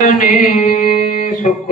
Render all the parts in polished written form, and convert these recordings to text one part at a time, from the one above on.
सुख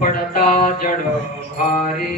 पडता जड भारी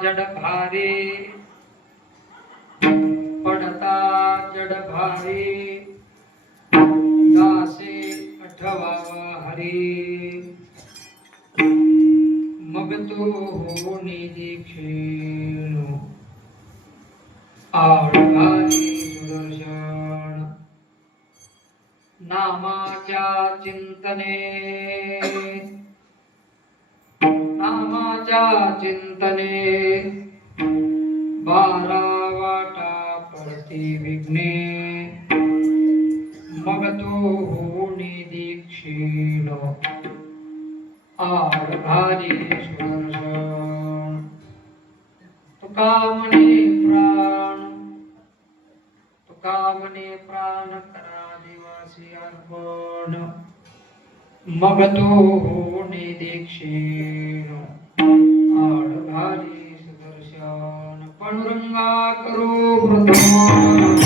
जड भारी पडता जड भारी दासे आठवावा हरी मग तो होणी दीक्षिण आळघाली सुदर्शन नामाच्या चिंतने बारा वाटा पडती विघ्ने मग तो होणी दीक्षिण आळघाली सुदर्शन तुका म्हणे प्राण करा दिवासी अर्पण मग तो होणे दीक्षिण आळघाली सुदर्शन पांडुरंगा करो प्रथम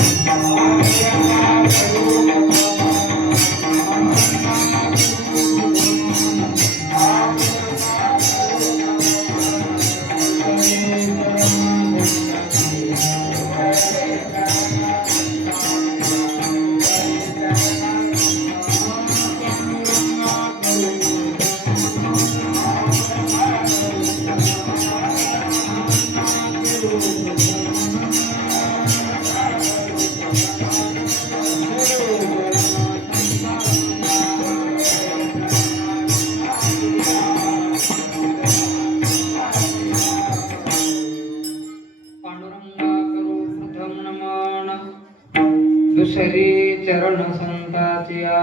दुसरी चरण संताच्या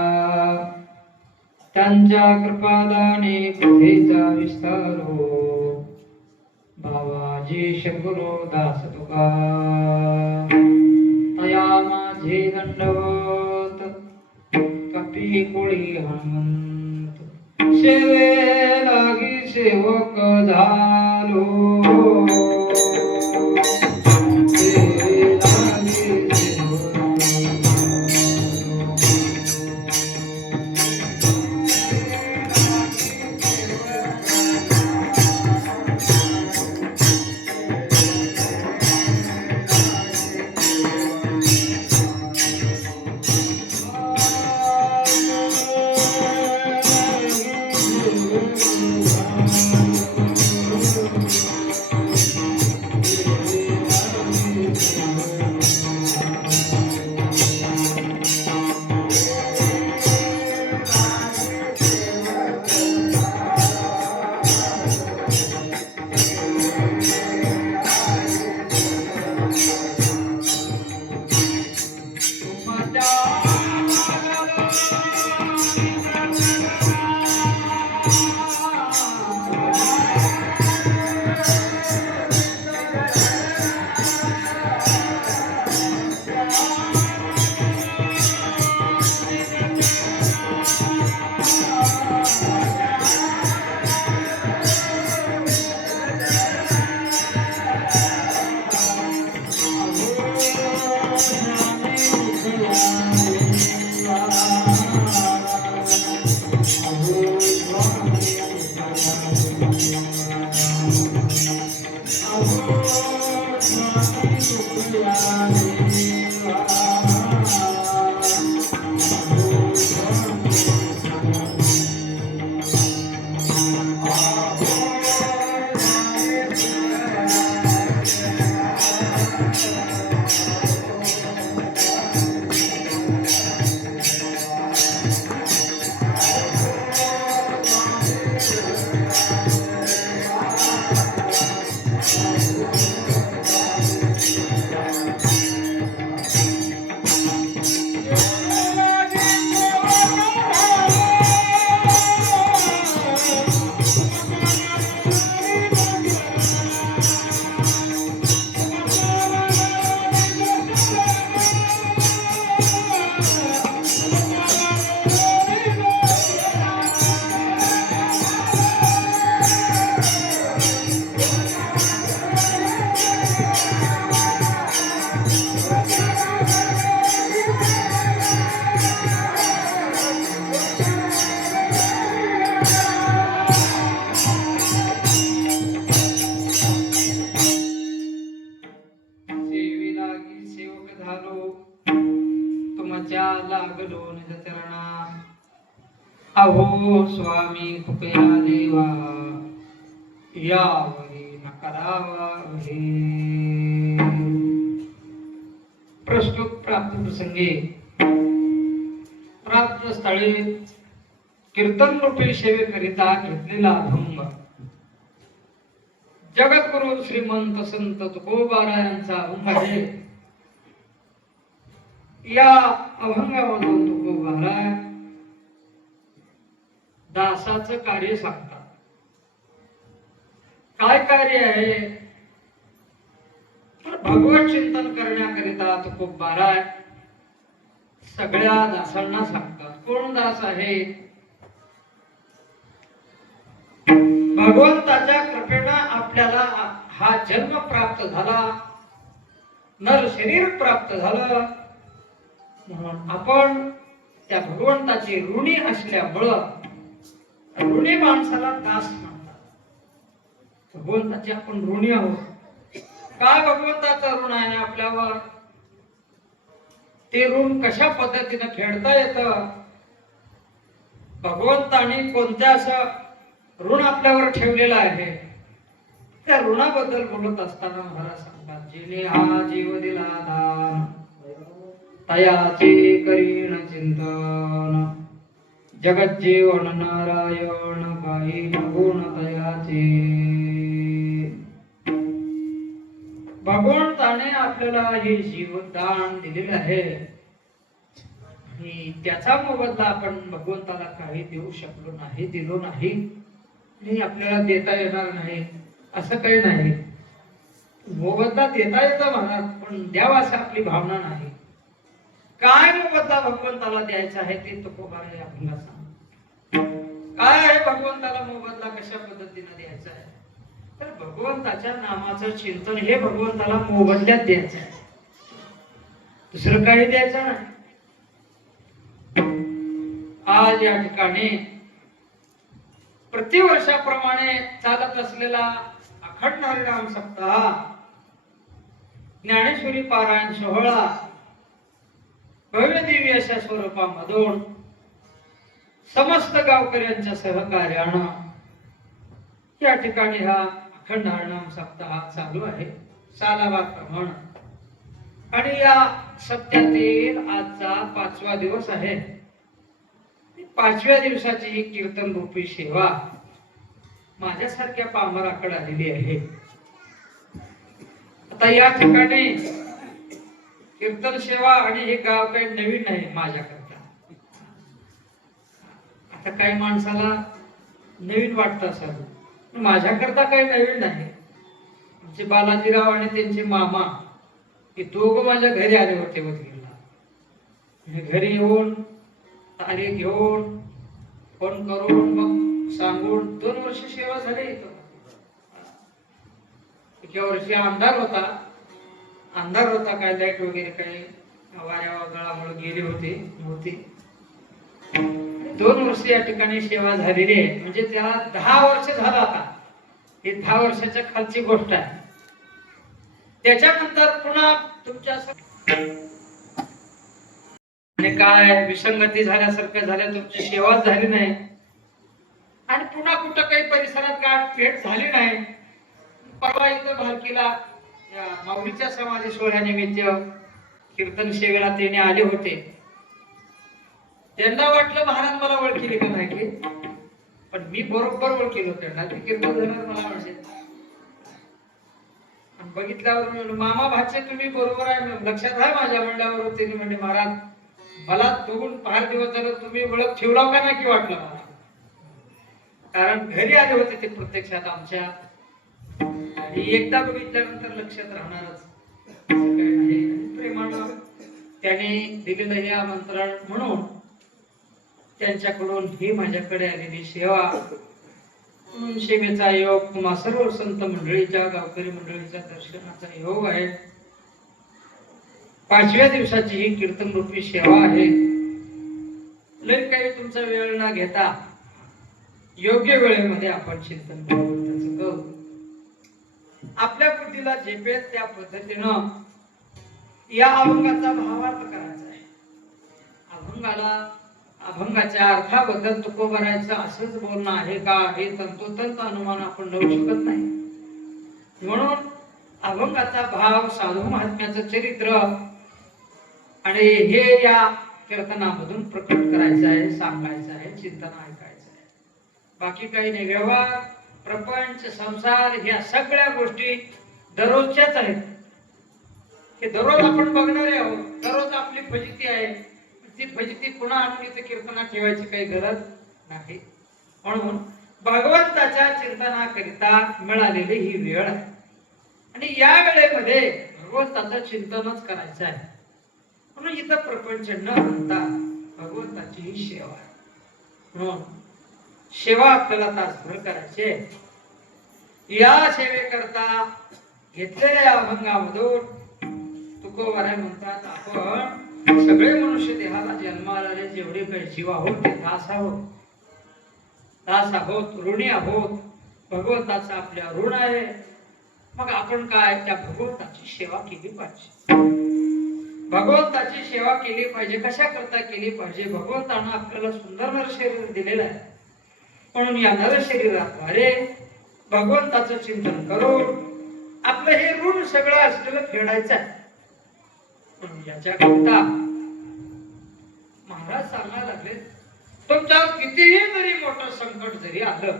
त्यांच्या कृपादाने बुद्धीचा विस्तारो बाबाजी शंकरो दास तुका तया माझे दंडवत कपी कोळी हनुमंत सेवे लागी सेवक झालो लागलो निज चरणा अहो स्वामी कृपया देवा यावरी न करावा प्रस्तुत प्राप्त प्रसंगी प्राप्त स्थळी कीर्तन रूपी सेवेकरिता घेतलेला अभंग जगद्गुरु श्रीमंत संत तुकोबारायांचा अभंग आहे. या अभंगामधून तुकोबाराय दासाचं कार्य सांगतात. काय कार्य आहे तर भगवत चिंतन करण्याकरिता तुकोबाराय सगळ्या दासांना सांगतात. कोण दास आहे? भगवंताच्या कृपेने आपल्याला हा जन्म प्राप्त झाला, नर शरीर प्राप्त झालं, म्हणून आपण त्या भगवंताची ऋणी असल्यामुळं ऋणी माणसाला दास म्हणतात. भगवंताचे आपण ऋणी आहोत. काय भगवंताचं ऋण आहे आपल्यावर? ते ऋण कशा पद्धतीने फेडता येतं? भगवंताने कोणत्या असं ऋण आपल्यावर ठेवलेलं आहे त्या ऋणाबद्दल बोलत असताना महाराज सांगतात, जिने हा जीव दिला दान तयाचे करीन चिंतन जगत जीवन नारायण काही गुण तयाचे. भगवंताने आपल्याला हे जीवदान दिलेलं आहे आणि त्याचा मोबदला आपण भगवंताला काही देऊ शकलो नाही, दिलो नाही, हे आपल्याला देता येणार नाही असं काही नाही. मोबदला देता येतं महाराज, पण द्यावा असं आपली भावना नाही. काय मोबदला भगवंताला द्यायचा आहे ते तुकोबाराय या अभंगात सांगतात. काय आहे भगवंताला मोबदला कशा पद्धतीने द्यायचा आहे तर भगवंताच्या नामाचं चिंतन हे भगवंताला मोबदल्यात द्यायचं आहे, दुसरं काही द्यायचं नाही. आज या ठिकाणी प्रतिवर्षाप्रमाणे चालत असलेला अखंड हरिनाम सप्ताह ज्ञानेश्वरी पारायण सोहळा भव्य दिव्य अशा स्वरूपामधून समस्त गावकऱ्यांच्या सहकार्यानं या ठिकाणी हा अखंड हरिनाम सप्ताह चालू आहे सालाबादप्रमाणे. आणि या सप्त्यातील आजचा 5वा दिवस आहे. 5व्या दिवसाची ही कीर्तन रूपी सेवा माझ्यासारख्या पामराकडे आलेली आहे. आता या ठिकाणी कीर्तन सेवा आणि हे गाव काही नवीन नाही माझ्याकरता. आता काही माणसाला नवीन वाटत असेल, माझ्याकरता काही नवीन नाही. आमचे बालाजीराव आणि त्यांचे मामा हे दोघं माझ्या घरी आले होते वतीला. घरी येऊन तारीख घेऊन फोन करून मग सांगून 2 वर्ष सेवा झाली. एका वर्षी अंधार होता काय लाईट वगैरे काही वाऱ्या वादळामुळे गेली होती. 2 वर्ष या ठिकाणी सेवा झालेली आहे. म्हणजे त्याला 10 वर्ष झालं. आता ही 10 वर्षाच्या खालची गोष्ट आहे. त्याच्यानंतर पुन्हा तुमच्या काय विसंगती झाल्यासारखं झालं, तुमची सेवा झाली नाही आणि पुन्हा कुठं काही परिसरात गाठ भेट झाली नाही. परवा इथं भालकीला माऊलीच्या समाधी सोहळ्यानिमित्त कीर्तन सेवेला त्याने आले होते. त्यांना वाटलं महाराज मला ओळखीले का नाही की, पण मी बरोबर ओळखीलो त्यांना. ते कीर्तन झाल्यावर मला म्हणजे बघितल्यावर मामा भाचे तुम्ही बरोबर आहे, लक्षात आहे माझ्या म्हणल्यावर त्यांनी म्हणजे महाराज मला बघून फार दिवस झालं तुम्ही ओळख ठेवला का नाही की वाटलं मला. कारण घरी आले होते ते प्रत्यक्षात आमच्या, आणि एकदा बघितल्यानंतर लक्षात राहणारच प्रेमानं त्याने दिलेलं हे आमंत्रण म्हणून त्यांच्याकडून ही माझ्याकडे आलेली सेवा म्हणून सेवेचा योग, तुम्हा सर्व संत मंडळीच्या गावकरी मंडळीच्या दर्शनाचा योग आहे. 5व्या दिवसाची ही कीर्तन रूपी सेवा आहे. लय काही तुमचा वेळ न घेता योग्य वेळेमध्ये आपण चिंतन करू. आपल्या बुद्धीला झेपेल त्या पद्धतीनं या अभंगाचा भावार्थ करायचा आहे. अभंगाच्या अर्थाबद्दल तुकोबारायचं असंच बोलणं आहे का, हे तंतोतंत अनुमान आपण लावू शकत नाही. म्हणून अभंगाचा भाव, साधू महात्म्याचं चरित्र आणि हे या कीर्तनामधून प्रकट करायचं आहे, सांगायचं आहे, चिंतन ऐकायचं आहे. बाकी काही नाही. व्यवहार, प्रपंच, संसार ह्या सगळ्या गोष्टी दररोजच्याच आहेत. हे दररोज आपण बघणारे आहोत. दररोज आपली फजिती आहे. ती फजिती पुन्हा आणून इथे कीर्तनात ठेवायची काही गरज नाही. म्हणून भगवंताच्या चिंतनाकरिता मिळालेली ही वेळ आहे आणि या वेळेमध्ये भगवंताचं चिंतनच करायचं आहे. म्हणून इथं प्रपंच न म्हणता भगवंताची ही सेवा आहे. म्हणून सेवा आपल्याला तासभर करायची. या सेवेकरता घेतलेल्या अभंगामधून तुकोबाराय म्हणतात, आपण सगळे मनुष्य देहाला जन्माला जेवढे काही जीव आहोत ते दास आहोत, ऋणी आहोत. भगवंताचा आपल्या ऋण आहे. मग आपण काय, त्या भगवंताची सेवा केली पाहिजे. भगवंताची सेवा केली पाहिजे. कशा करता केली पाहिजे? भगवंतानं आपल्याला सुंदर नर शरीर दिलेलं आहे. म्हणून या नर शरीराद्वारे भगवंताचं चिंतन करून आपलं हे ऋण सगळं असलेलं फेडायचं आहे. याच्याकरिता महाराज सांगायला लागले, तुमच्यावर कितीही जरी मोठं संकट जरी आलं,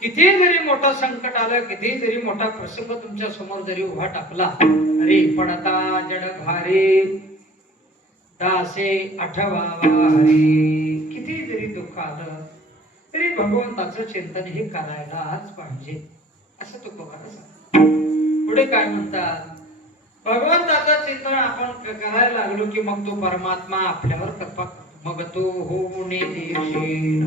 कितीही जरी मोठं संकट आलं, कितीही जरी मोठा प्रसंग तुमच्या समोर जरी उभा टाकला, अरे पडता जड भारी दासे आठवावा हरी, किती जरी दुःख आलं तरी भगवंताचं चिंतन हे करायलाच पाहिजे, असं तुकोबारा सांगतात. पुढे काय म्हणतात, भगवंताचं चिंतन आपण करायला लागलो की मग तो परमात्मा आपल्यावर कृपा करतो. मग तो होणे देशील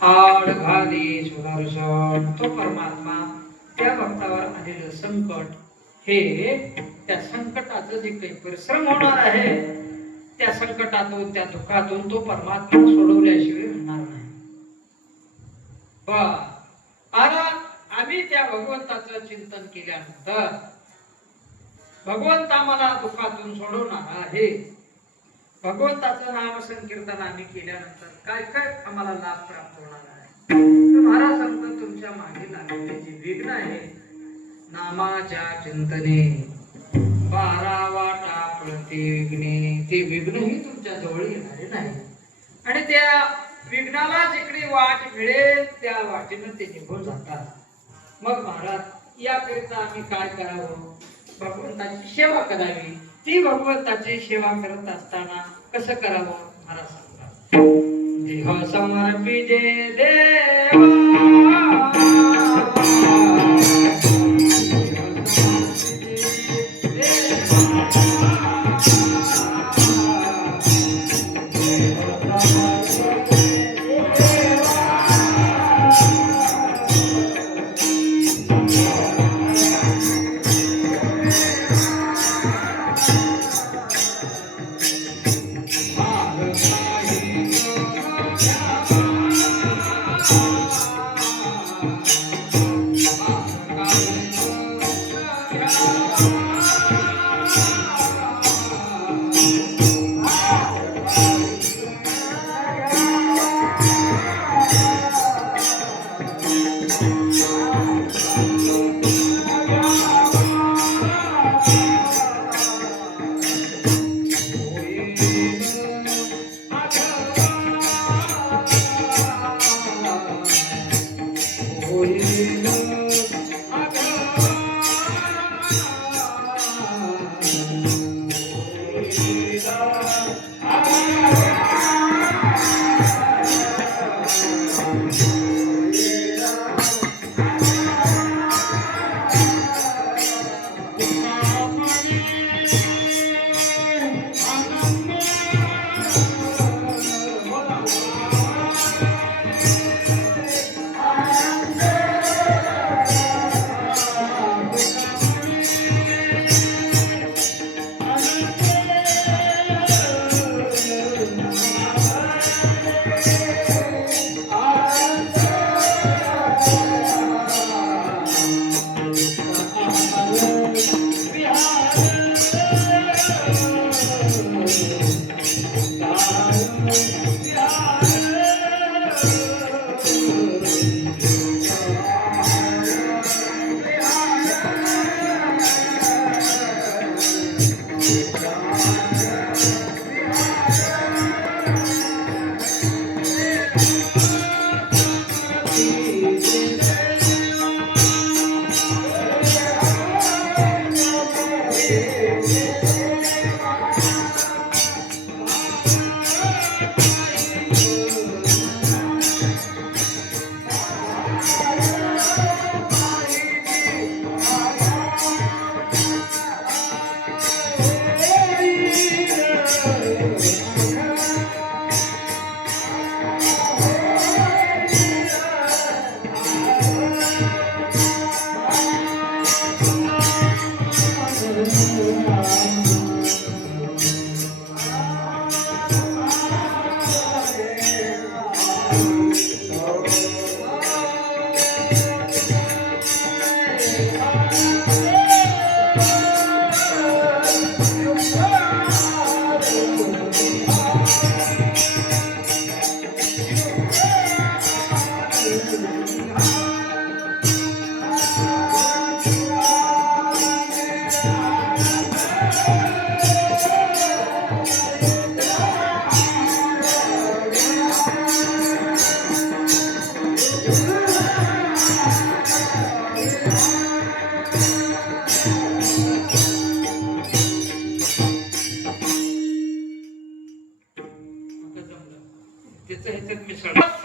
आड घाली सुदर्शन, तो परमात्मा त्या भक्तावर आलेलं संकट, हे त्या संकटाचं जे काही परिश्रम होणार आहे, त्या संकटातून, त्या दुःखातून तो परमात्मा सोडवल्याशिवाय होणार नाही. आता आम्ही त्या भगवंताचं चिंतन केल्यानंतर भगवंत आम्हाला दुःखातून सोडवणार आहे. भगवंताचं नाम संकीर्तन आम्ही केल्यानंतर काय काय आम्हाला लाभ प्राप्त होणार आहे, तर महाराज सांगतात, तुमच्या मागे लागलेले जे विघ्न आहे नामाच्या चिंतने 12 वाटा प्रति विघ्ने, ते विघ्नही तुमच्या जवळ येणारे नाही. आणि त्या विघ्नाला जिकडे वाट मिळेल त्या वाटेनं ते निघून जातात. मग महाराज याकरिता आम्ही काय करावं, भगवंताची सेवा करावी. ती भगवंताची सेवा करत असताना कसं करावं महाराज सांगतात, देह समर्पिजे देवा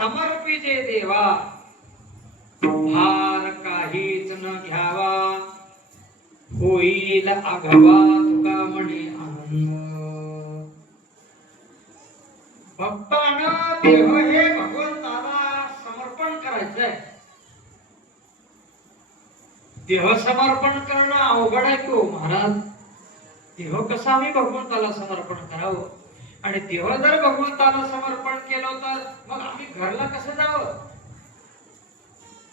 समर्पिजे देवा, भार काहीच न घ्यावा, होईल आघावा तुका म्हणे आनंद. भक्तानं देह हे भगवंताला समर्पण करायचंय. देह समर्पण करणं अवघड आहे की हो महाराज. देह कसं आम्ही भगवंताला समर्पण करावं, आणि देह जर भगवंताला समर्पण केलं तर मग आम्ही घरला कसं जावं.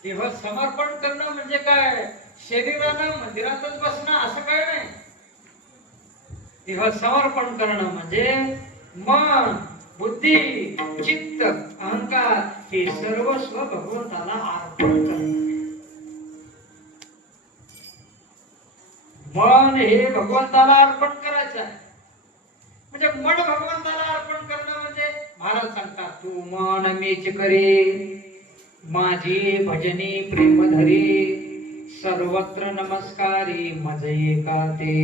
देह समर्पण करणं म्हणजे काय, शरीरानं मंदिरातच बसणं असं काय नाही. देह समर्पण करणं म्हणजे मन, बुद्धी, चित्त, अहंकार हे सर्वस्व भगवंताला अर्पण करणं. मन हे भगवंताला अर्पण करायचं आहे. म्हणजे मन भगवंताला अर्पण करणं म्हणजे महाराज सांगतात, तू मन मीच करे, माझी भजनी प्रेम धरी, सर्वत्र नमस्कारी मज एका ते.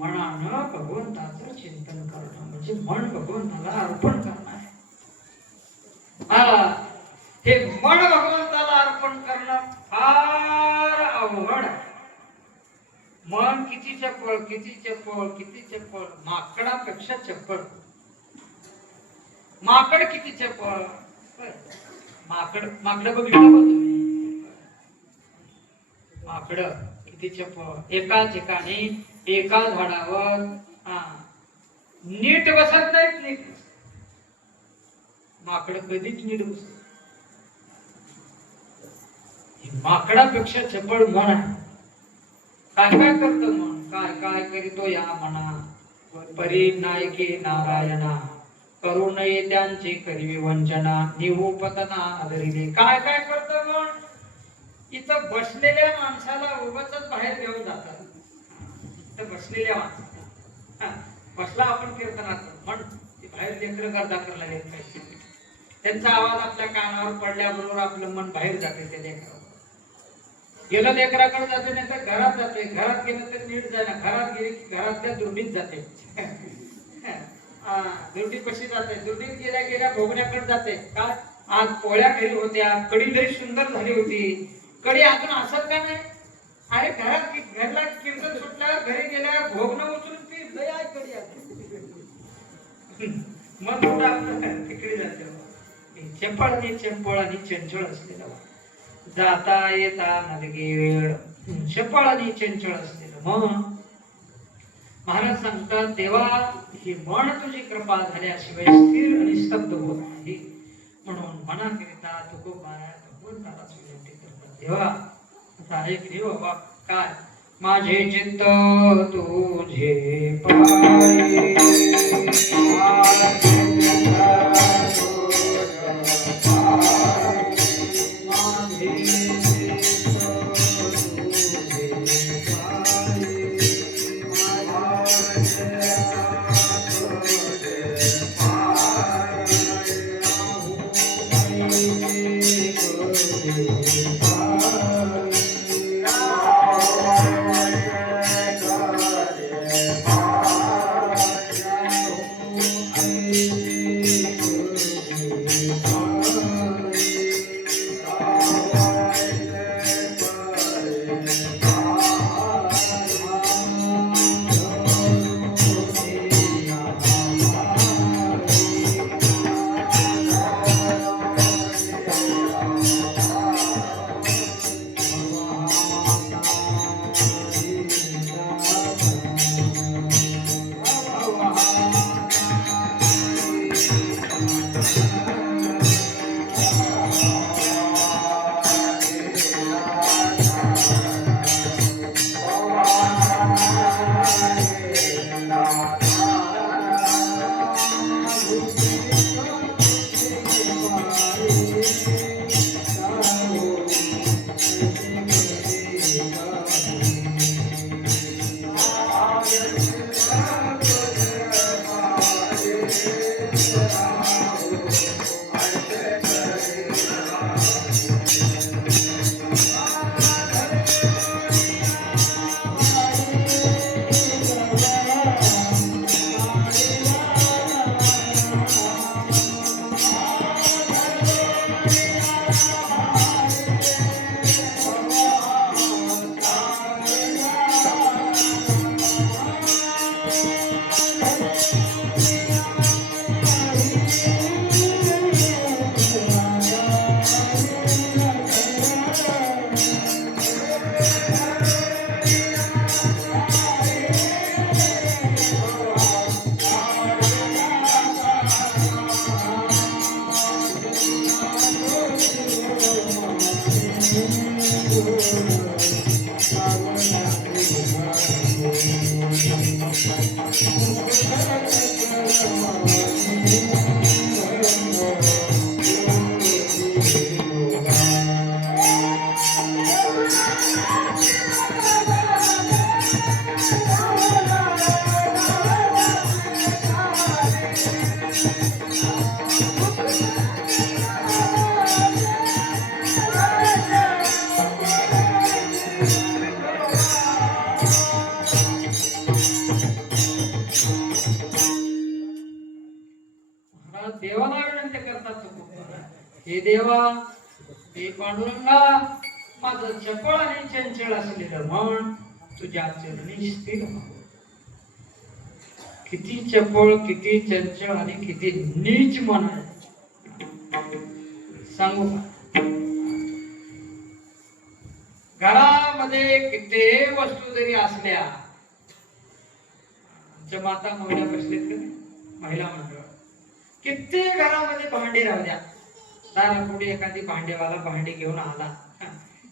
मनानं भगवंताचं चिंतन करणं म्हणजे मन भगवंताला अर्पण करणं आहे. हे मन भगवंताला अर्पण करणं फार अवघड आहे. मन किती चपळ, किती चपळ, किती चपळ, माकडापेक्षा चपळ. माकड किती चपळ, माकड बघितलं का तुम्ही? माकड किती चपळ, एका ठिकाणी एका झाडावर नीट बसत नाहीत. नीट माकड कधीच नीट बसत. माकडापेक्षा चपळ मन आहे. काय काय करत मन, काय काय करीतो या मना, परी नायके नारायणा, करू नये त्यांची करीवी वंचना, निवपतना आदरिले. काय काय करत मन, इथं बसलेल्या माणसाला उगाचच बाहेर घेऊन जातात. इथं बसलेल्या माणसाला बसला आपण कीर्तनात मन बाहेर लेकर गर्दा करायला येत पाहिजे. त्यांचा आवाज आपल्या कानावर पडल्याबरोबर आपलं मन बाहेर जाते. त्या लेकरावर गेलं, लेकराकडे जाते, नाही तर घरात जाते. घरात गेलं तर नीट जाय ना, घरात गेले की घरातल्या दुर्डीत जाते. दुर्डी कशी जाते, दुर्डीत गेल्या गेल्या भोगण्याकडे जाते. का आज पोळ्या घरी होत्या, कडी लई सुंदर झाली होती, कडी अजून असत का नाही. अरे घरला कीर्तन सुटल्यावर घरी गेल्यावर भोगणं उचलून ती लय आहे कडी आहे. मग कुठं आपलं तिकडे जाते. चंपळ आणि चंचळ असलेला, जाता येता नदगे वेळ, चपळ आणि चंचळ असलेलं मन. महाराज सांगतात, देवा ही मन तुझी कृपा झाल्याशिवाय स्थिर आणि स्तब्ध होत नाही. म्हणून मनाकरिता तुकोबारा भगवंताला विनंती करतात. देवा आता एक देव बाबा, काय माझे चित्त तुझे पाये, देवाला विनंती करतात हे देवा, हे पांडुरंगा, माझं चपळ आणि चंचल असलेलं मन तुझ्या चरणी स्थिर व्हावं. किती चपळ, किती चंचल आणि किती नीच मन आहे सांगू का? घरामध्ये किती वस्तू जरी असल्या, आमच्या माता महिला बसलेत का महिला मंडळ, किती घरामध्ये भांडे राहू द्या, दारापुढे एखादी भांडेवाला भांडे घेऊन आला,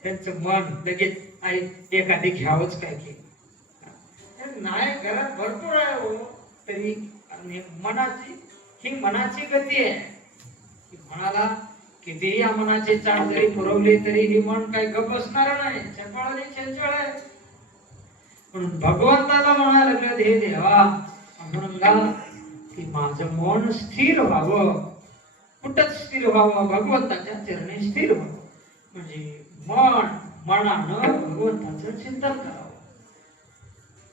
त्यांचं मन लगेच आई एखादी घ्यावंच काय की नाही. घरात भरपूर आहे हो, तरी मनाची ही मनाची गती आहे की मनाला कितीही या मनाचे चाळ जरी पुरवले तरी ही मन काही गप बसणार नाही, चपळ आणि चंचळ आहे. म्हणून भगवंताला म्हणायला लागलं, हे देवा पांडुरंगा, की माझं मन स्थिर व्हावं. कुठंच स्थिर व्हावं? भगवंताच्या चरणी स्थिर व्हावं. म्हणजे मनानं भगवंताचं चिंतन करावं.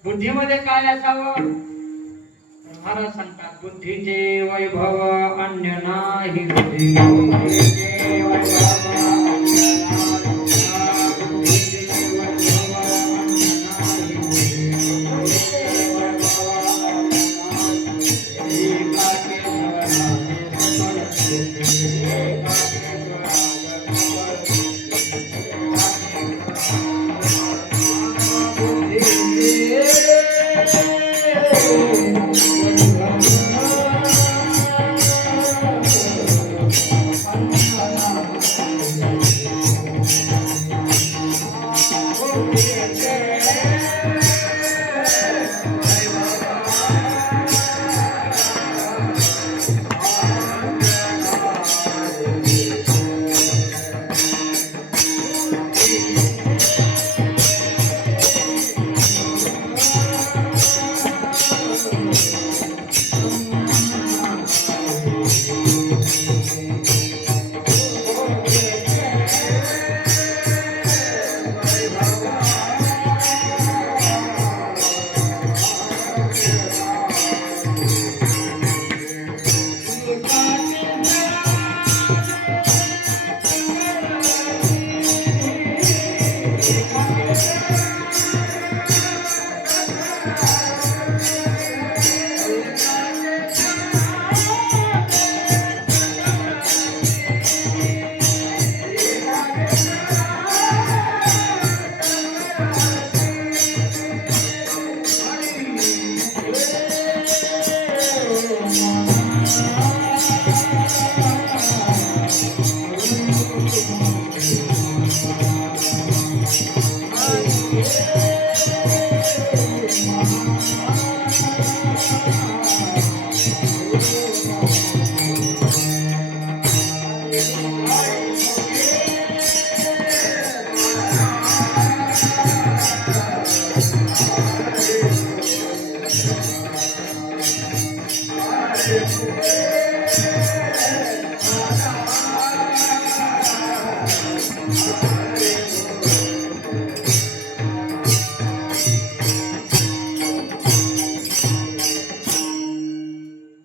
बुद्धीमध्ये काय असावं? महाराज सांगतात, बुद्धीचे वैभव अन्य नाही. बुद्धीचे वैभव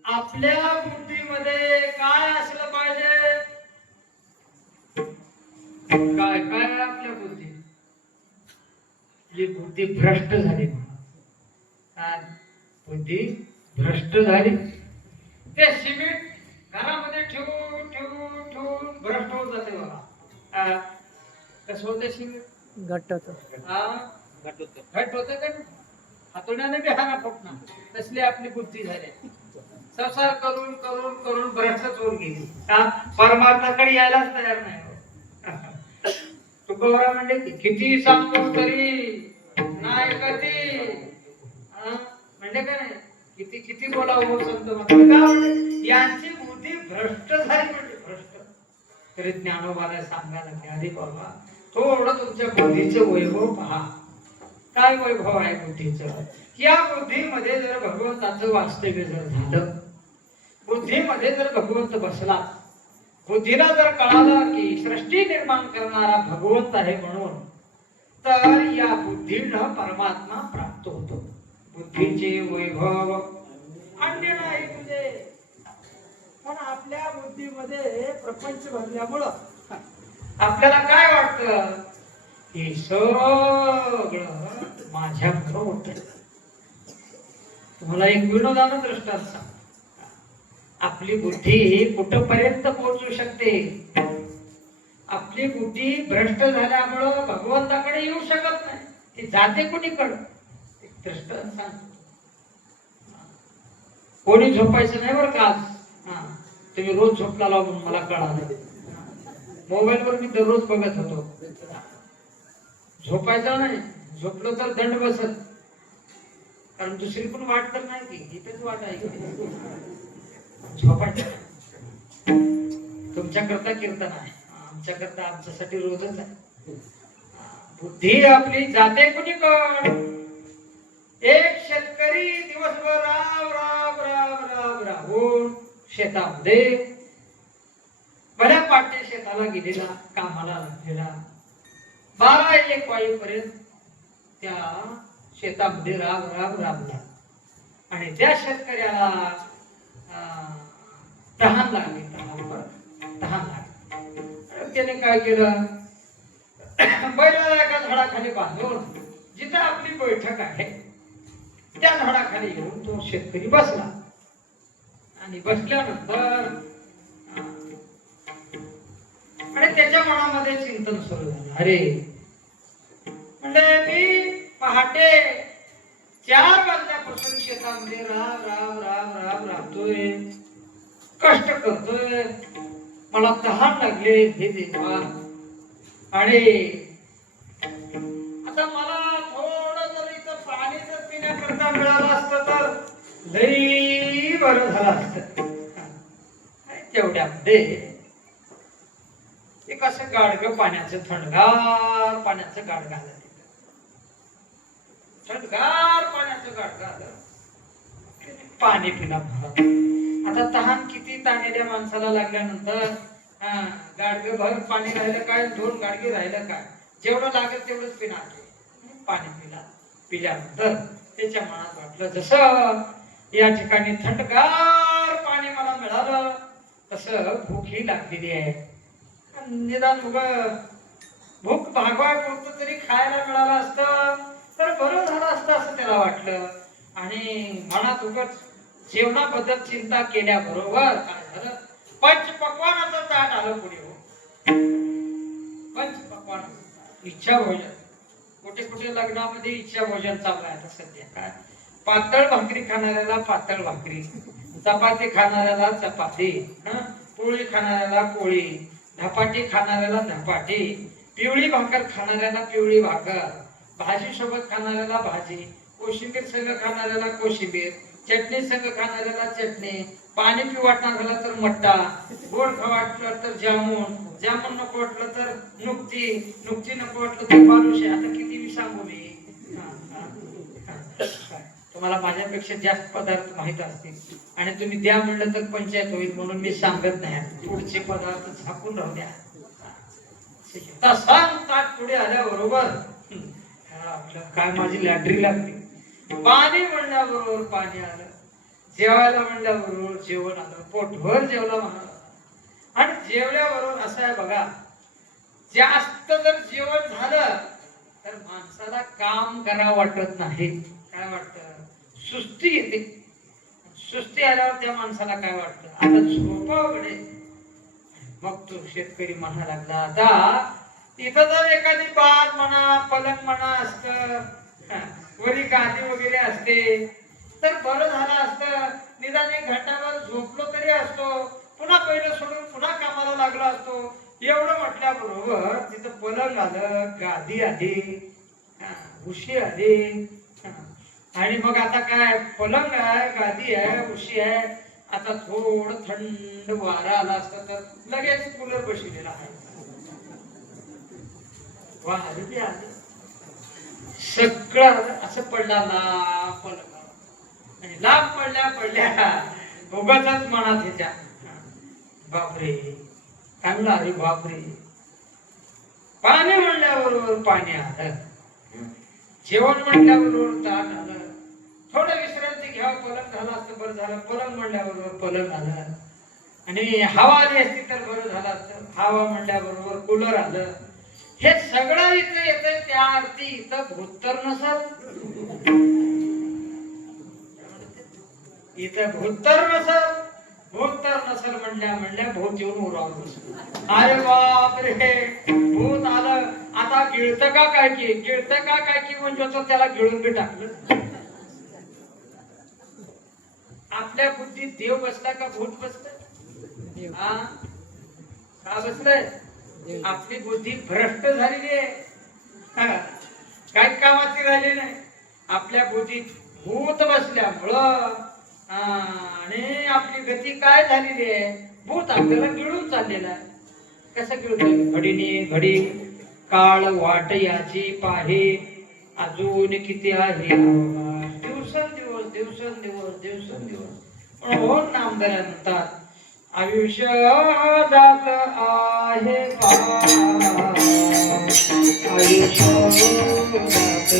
आपल्या बुद्धीमध्ये काय असलं पाहिजे? काय काय आपल्या बुद्धी? आपली बुद्धी भ्रष्ट झाली. बुद्धी भ्रष्ट झाली. ते सिमेंट घरामध्ये ठेवून ठेवून ठेवून भ्रष्ट होत जाते बघा. कसं होतं सिमेंट? घट्ट होतं. घट्ट होतं का? हातोड्याने बी हाना फुटणार. तसली आपली बुद्धी झाली. संसार करून करून करून भ्रष्टच होऊन गेली. परमार्थाकडे यायलाच तयार नाही. तुकोबरा म्हणजे किती सांगतो तरी नाही कधी. म्हणजे काय नाही, किती किती बोलावं संत म्हणतात. यांची बुद्धी भ्रष्ट झाली. म्हणजे भ्रष्ट. तरी ज्ञानोबाला सांगायला लागले, अरे बाबा थोडं तुमच्या बुद्धीचं वैभव पहा. काय वैभव आहे बुद्धीचं? या बुद्धीमध्ये जर भगवंताचं वास्तव्य जर झालं, बुद्धीमध्ये जर भगवंत बसला, बुद्धीला जर कळालं की सृष्टी निर्माण करणारा भगवंत आहे म्हणून, तर या बुद्धीला परमात्मा प्राप्त होतो. बुद्धीचे वैभव अन्य नाही तुझे. पण आपल्या बुद्धीमध्ये प्रपंच भरल्यामुळं आपल्याला काय वाटतं? हे सगळं माझ्याकडं होत. तुम्हाला एक विनोदानं दृष्टांत सांग. आपली बुद्धी कुठपर्यंत पोहोचू शकते? आपली बुद्धी भ्रष्ट झाल्यामुळं भगवंताकडे येऊ शकत नाही. ती जाते कुणीकडं? एक दृष्टांत सांग. कोणी झोपायचं नाही बरं का. तुम्ही रोज झोपला लावून मला कळालं. मोबाईलवर मी दररोज बघत होतो. झोपायचं नाही, झोपलो तर दंड बसत. कारण दुसरी पण वाट तर नाही की इथेच वाट आहे. झोपायचं तुमच्याकरता कीर्तन आहे, आमच्याकरता आमच्यासाठी रोजच आहे. बुद्धी आपली जाते कुणीकडे? एक शेतकरी दिवसभर राब राब राब राब राबून शेतामध्ये बऱ्या पाटे शेताला गेलेला, कामाला लागलेला, 12-1 वाजेपर्यंत त्या शेतामध्ये राब राब राबला. आणि त्या शेतकऱ्याला तहान लागली. त्याने काय केलं? बैलाला एका झाडाखाली बांधून, जिथं आपली बैठक आहे त्या झाडाखाली येऊन तो शेतकरी बसला. आणि बसल्यानंतर आणि त्याच्या मनामध्ये चिंतन सुरू झालं. अरे म्हणजे मी पहाटे 4 वाजल्यापासून शेतामध्ये राब राब राब राब राबतोय, कष्ट करतोय, मला तहान लागले हे देवा. आणि आता मला थोडं जर इथं पाणी जर पिण्याकरता मिळालं असतं तर लई बरं झालं असतं. तेवढ्यामध्ये एक असं गाडगं पाण्याचं, थंडगार पाण्याचं गाडगं आलं. थंडगार पाण्याचं गाडगं आलं. पाणी पिला. आता तहान किती ताणलेल्या माणसाला लागल्यानंतर गाडगं भर पाणी राहिलं काय, 2 गाडगे राहिलं काय, जेवढं लागेल तेवढंच पिणार. पाणी पिल्यानंतर त्याच्या मनात वाटलं, जसं या ठिकाणी थंडगार पाणी मला मिळालं तसं भूकही लागलेली आहे. निदान भूक भागवाय पुरतं तरी खायला मिळालं असतं तर बरं झालं असतं असं त्याला वाटलं. आणि मनात उगाच जेवणाबद्दल चिंता केल्याबरोबर काय झालं? पंचपक्वानाचं ताट आलं पुढे. पंचपक्वान, इच्छा भोजन. कुठे कुठे लग्नामध्ये इच्छा भोजन चालू आहे आता सध्या. काय? पातळ भाकरी खाणाऱ्याला पातळ भाकरी, चपाती खाणाऱ्याला चपाती, पोळी खाणाऱ्याला पोळी, धपाटी खाणाऱ्याला धपाटी, पिवळी भाकर खाणाऱ्याला पिवळी भाकर, भाजी सोबत खाणाऱ्याला भाजी, कोशिंबीर संग खाणाऱ्याला कोशिंबीर, चटणी संग खाणाऱ्याला चटणी, पाणी पिऊ वाटणार झालं तर मट्टा, गोड खाऊ वाटलं तर जामून, जामून नको वाटलं तर नुकती, नुकती नको वाटलं तर बालुशे. आता किती मी सांगू मी? तुम्हाला माझ्यापेक्षा जास्त पदार्थ माहित असतील आणि तुम्ही द्या म्हणलं तर पंचायत होईल म्हणून मी सांगत नाही. पुढचे पदार्थ झाकून राहू द्या. तसा ताट पुढे आल्याबरोबर काय माझी लॅटरी लागली. पाणी म्हणल्याबरोबर पाणी आलं, जेवायला म्हणल्याबरोबर जेवण आलं, पोटभर जेवला म्हणाला. आणि जेवल्याबरोबर असं आहे बघा, जास्त जर जेवण झालं तर माणसाला काम करावं वाटत नाही. काय वाटतं? सुस्ती येते. सुस्ती आल्यावर त्या माणसाला काय वाटतं? आता झोपावडे. मग तो शेतकरी म्हणा लागला, आता इथं जर एखादी बाग म्हणा, पलंग म्हणा असतं, वरी गादी वगैरे असते तर बरं झालं असतं. निदान 1 घंटाभर झोपलो तरी असतो, पुन्हा पहिलं सोडून पुन्हा कामाला लागलो असतो. एवढं म्हटल्याबरोबर तिथं पलंग आलं, गादी आली, उशी आली. आणि मग आता काय, पलंग आहे, गादी आहे, उशी आहे. आता थोडं थंड वारा आला असता तर लगेच कूलर बसलेला आहे. वा आले आले सगळं असं पडला लांब आणि लांब पडल्या पडल्या उगाच मनात ह्याच्या बापरे चांगला अरे बापरे पाणी म्हणल्याबरोबर पाणी आलं जेवण म्हणल्याबरोबर ताट आलं थोडं विश्रांती घ्यावं पलंग झाला असतं बरं झालं पलंग म्हणल्याबरोबर पलंग आलं आणि हवा आली असती तर बरं झालं असतं हवा म्हणल्याबरोबर कूलर आलं हे सगळं इथं येतंय त्या अर्थी इथं भूत तर नसल इथं भूत तर नसल म्हणल्या भूत येऊन उरावर बसलं अरे बाप रे भूत आलं आता गिळतं का काय की म्हणजे तर त्याला गिळून बी टाकलं आपल्या बुद्धीत देव बसला का भूत बसलं हा का बसलंय आपली बुद्धी भ्रष्ट झालेली आहे काही कामाची राहिली नाही आपल्या बुद्धीत भूत बसल्यामुळं आणि आपली गती काय झालेली आहे भूत आपल्याला गिळून चाललेला आहे कसं गिळतोय घडीने घडी काळ वाट याची पाहे अजून किती आहे दिवसेंदिवस पण हो नामदार म्हणतात आयुष्य जात आहे आयुष्य जात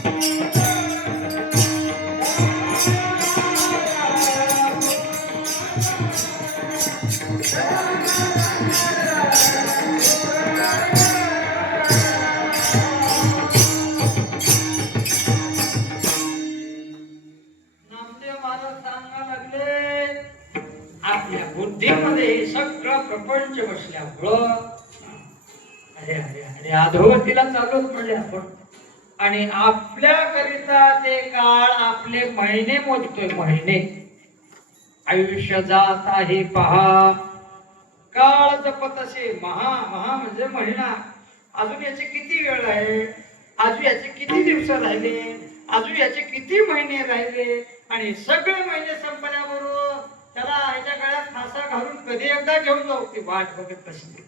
Thank you. बुद्धीमध्ये सगळं प्रपंच बसल्यामुळं अरे अरे अरे अधोगतीला चालूच म्हणजे आपण. आणि आपल्याकरिता ते काळ आपले महिने मोजतोय, महिने. आयुष्य जात आहे पहा, काळ जपतसे महा. महा म्हणजे महिना. अजून याचे किती वेळ आहे, अजून याचे किती दिवस राहिले, अजून याचे किती महिने राहिले. आणि सगळे महिने संपल्याबरोबर त्याला ह्याच्या गळ्यात फासा घालून कधी एकदा घेऊन जाऊ, ती वाट बघत बसली.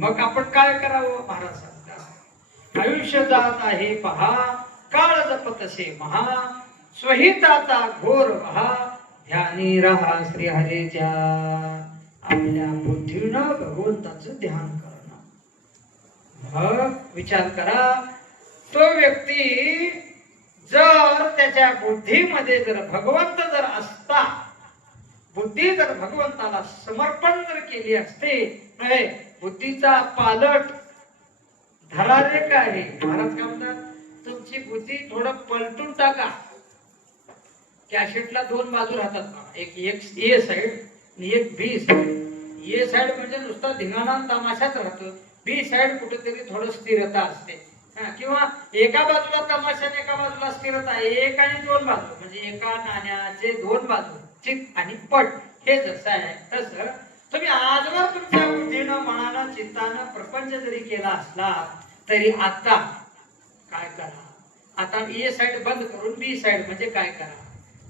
मग आपण काय करावं? महाराज सांगतात, आयुष्य जात आहे पहा, काळ जपतसे महा, स्वहिताचा घोर पहा, ध्यानी राहा श्री हरीच्या. आपल्या बुद्धीनं भगवंताचं ध्यान करणं. मग विचार करा, तो व्यक्ती जर त्याच्या बुद्धीमध्ये जर भगवंत जर असता, बुद्धी जर भगवंताला समर्पण जर केली असते, बुद्धीचा पालट धरारे काय आहे. महाराज काय म्हणतात, तुमची बुद्धी थोडं पलटून टाका. कॅसेटला दोन बाजू राहतात, एक ए साइड आणि एक बी साइड. ए साइड म्हणजे नुसता धिंगाणा तमाशाच राहतो, बी साइड कुठेतरी थोडं स्थिरता असते. किंवा एका बाजूला तमाशा आणि एका बाजूला स्थिरता. एक आणि दोन बाजू म्हणजे एका नाण्याचे दोन बाजू, चित्त आणि पट. हे जसं आहे तसं तुम्ही आजवर तुमच्या बुद्धीनं, मनानं, चित्तानं प्रपंच जरी केला असला तरी आता काय करा, आता ए साइड बंद करून बी साइड म्हणजे काय करा,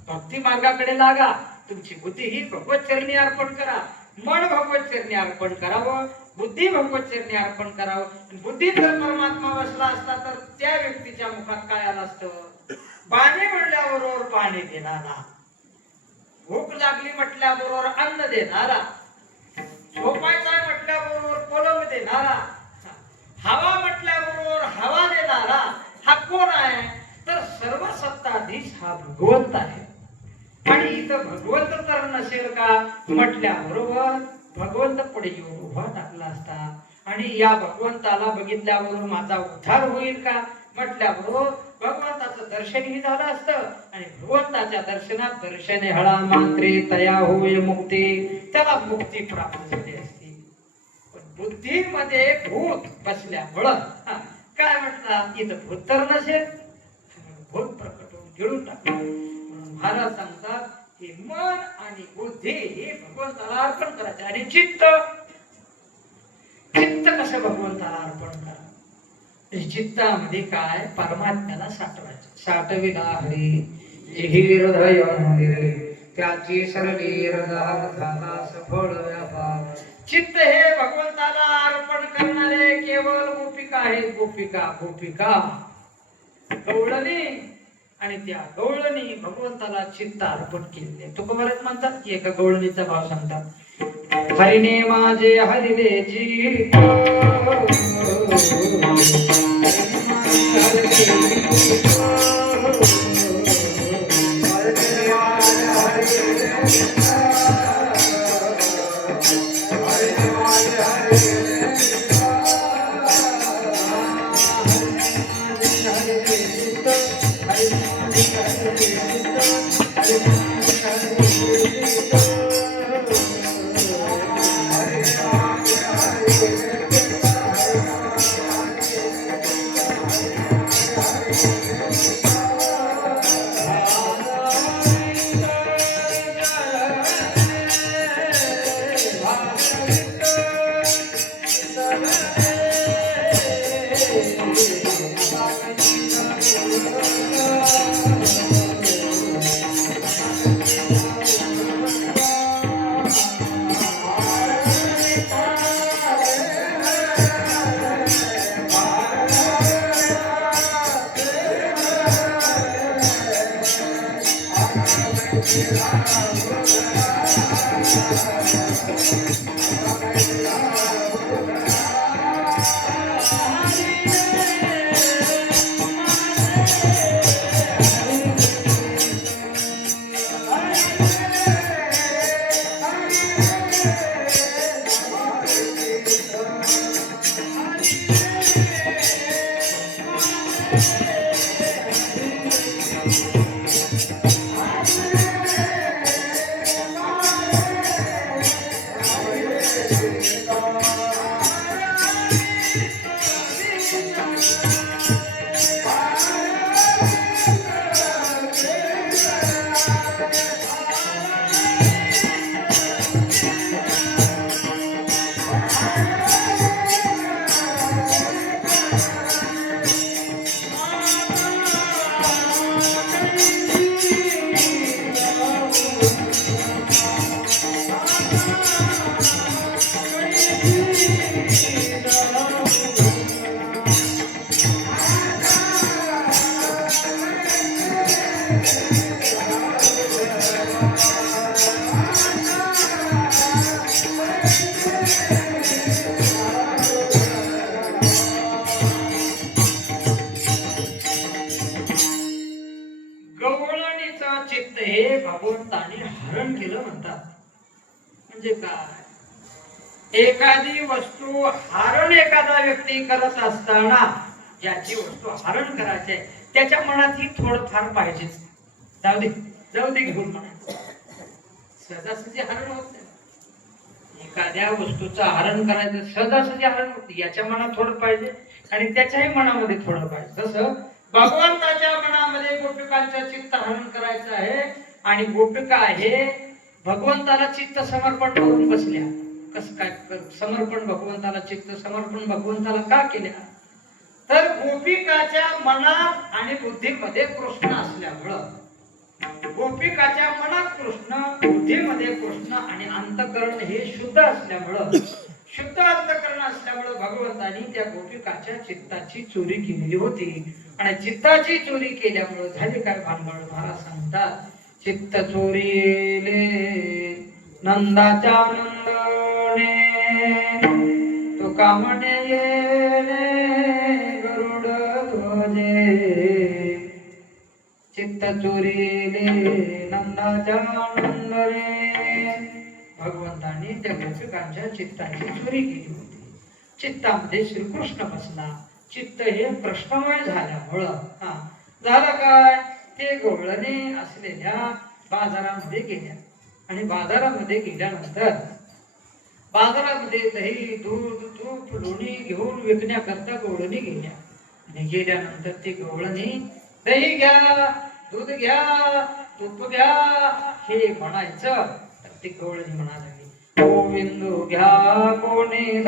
भक्ती मार्गाकडे लागा. तुमची बुद्धी ही भगवत चरणी अर्पण करा, मन भगवत चरणी अर्पण करावं, बुद्धी भगवत चरणी अर्पण करावं. बुद्धीत जर परमात्मा बसला असता तर त्या व्यक्तीच्या मुखात काय आलं असतं? पाणी म्हणल्याबरोबर पाणी देणारा, भूक लागली म्हटल्याबरोबर अन्न देणारा, झोपायचा म्हटल्याबरोबर पलंग देणारा, हवा म्हटल्याबरोबर हवा देणारा हा कोण आहे? तर सर्व सत्ताधीश हा भगवंत आहे. आणि इथं भगवंत तर नसेल का म्हटल्याबरोबर भगवंत पुढे येऊन उभा टाकला असता. आणि या भगवंताला बघितल्याबरोबर माझा उद्धार होईल का म्हटल्याबरोबर भगवंताचं दर्शनही झालं असतं. आणि भगवंताच्या दर्शनात दर्शने हळा मात्रे तया होय मुक्ती, त्याला मुक्ती प्राप्त झाली असती. पण बुद्धीमध्ये भूत बसल्यामुळं काय म्हणतात, इथं भूत तर नसेल, भूत प्रकट होऊन गिळून टाकलं. महाराज सांगतात की मन आणि बुद्धी हे भगवंताला अर्पण करायचे. आणि चित्त, चित्त कसं भगवंताला अर्पण करा? चित्तामध्ये काय, परमात्म्याला साठवायचं. साठविला हरी जेही हृदय हरी, त्याची सरली हृदय झाला सफळ व्यापार. चित्त हे भगवंताला अर्पण करणारे केवळ गोपिका आहेत. गोपिका, गोपिका गवळणी, आणि त्या गवळणी भगवंताला चित्त अर्पण केले. तुकोबाराज म्हणतात की एका गवळणीचा भाव सांगतात, हरिने माझे हरिले चित्त, गवळणीचं चित्त हे भगवंताने हरण केलं म्हणतात. म्हणजे काय, एखादी वस्तू हरण एखादा व्यक्ती करत असताना ज्याची वस्तू हरण करायची आहे त्याच्या मनात ही थोडंफार पाहिजेच. जाऊ दे जाऊ दे घेऊन म्हणायचं, सहजासहजी हरण होत नाही. एखाद्या वस्तूचं हरण करायचं सहजासहजी हरण होत, याच्या मनात थोडं पाहिजे आणि त्याच्याही मनामध्ये थोडं पाहिजे. तसं भगवंताच्या मनामध्ये गोपिकांचं चित्त हरण करायचं आहे आणि गोपिका हे भगवंताला चित्त समर्पण करून बसल्या. कसं काय समर्पण, भगवंताला चित्त समर्पण भगवंताला का केल्या, तर गोपिकाच्या मनात आणि बुद्धीमध्ये कृष्ण असल्यामुळं, गोपिकाच्या मनात कृष्ण, बुद्धीमध्ये कृष्ण आणि अंतःकरण हे शुद्ध असल्यामुळं, शुद्ध अंतःकरण असल्यामुळं भगवंतानी त्या गोपिकाच्या चित्ताची चोरी केलेली होती. आणि चित्ताची चोरी केल्यामुळे झाले काय भानगड, महाराज सांगतात, चित्त चोरीले नंदाच्या नंदने, तुका म्हणे येणे गरुड ध्वजे, चित्त चोरीले नंदाच्या नंदने. भगवंतानी त्या गोपिकांच्या चित्ताची चोरी केली होती. चित्तामध्ये श्रीकृष्ण बसला. चित्त हे प्रश्नमय झाल्यामुळं झालं काय, ते गवळणे असलेल्या बाजारामध्ये गेल्या आणि बाजारामध्ये गेल्यानंतर बाजारामध्ये दही दूध तूप लोणी घेऊन विकण्याकरता गवळणी गेल्या. आणि गेल्यानंतर ते गवळणी दही घ्या, दूध घ्या, तूप घ्या हे म्हणायचं, तर ते गवळणी म्हणा लागली, गोविंद घ्या कोणी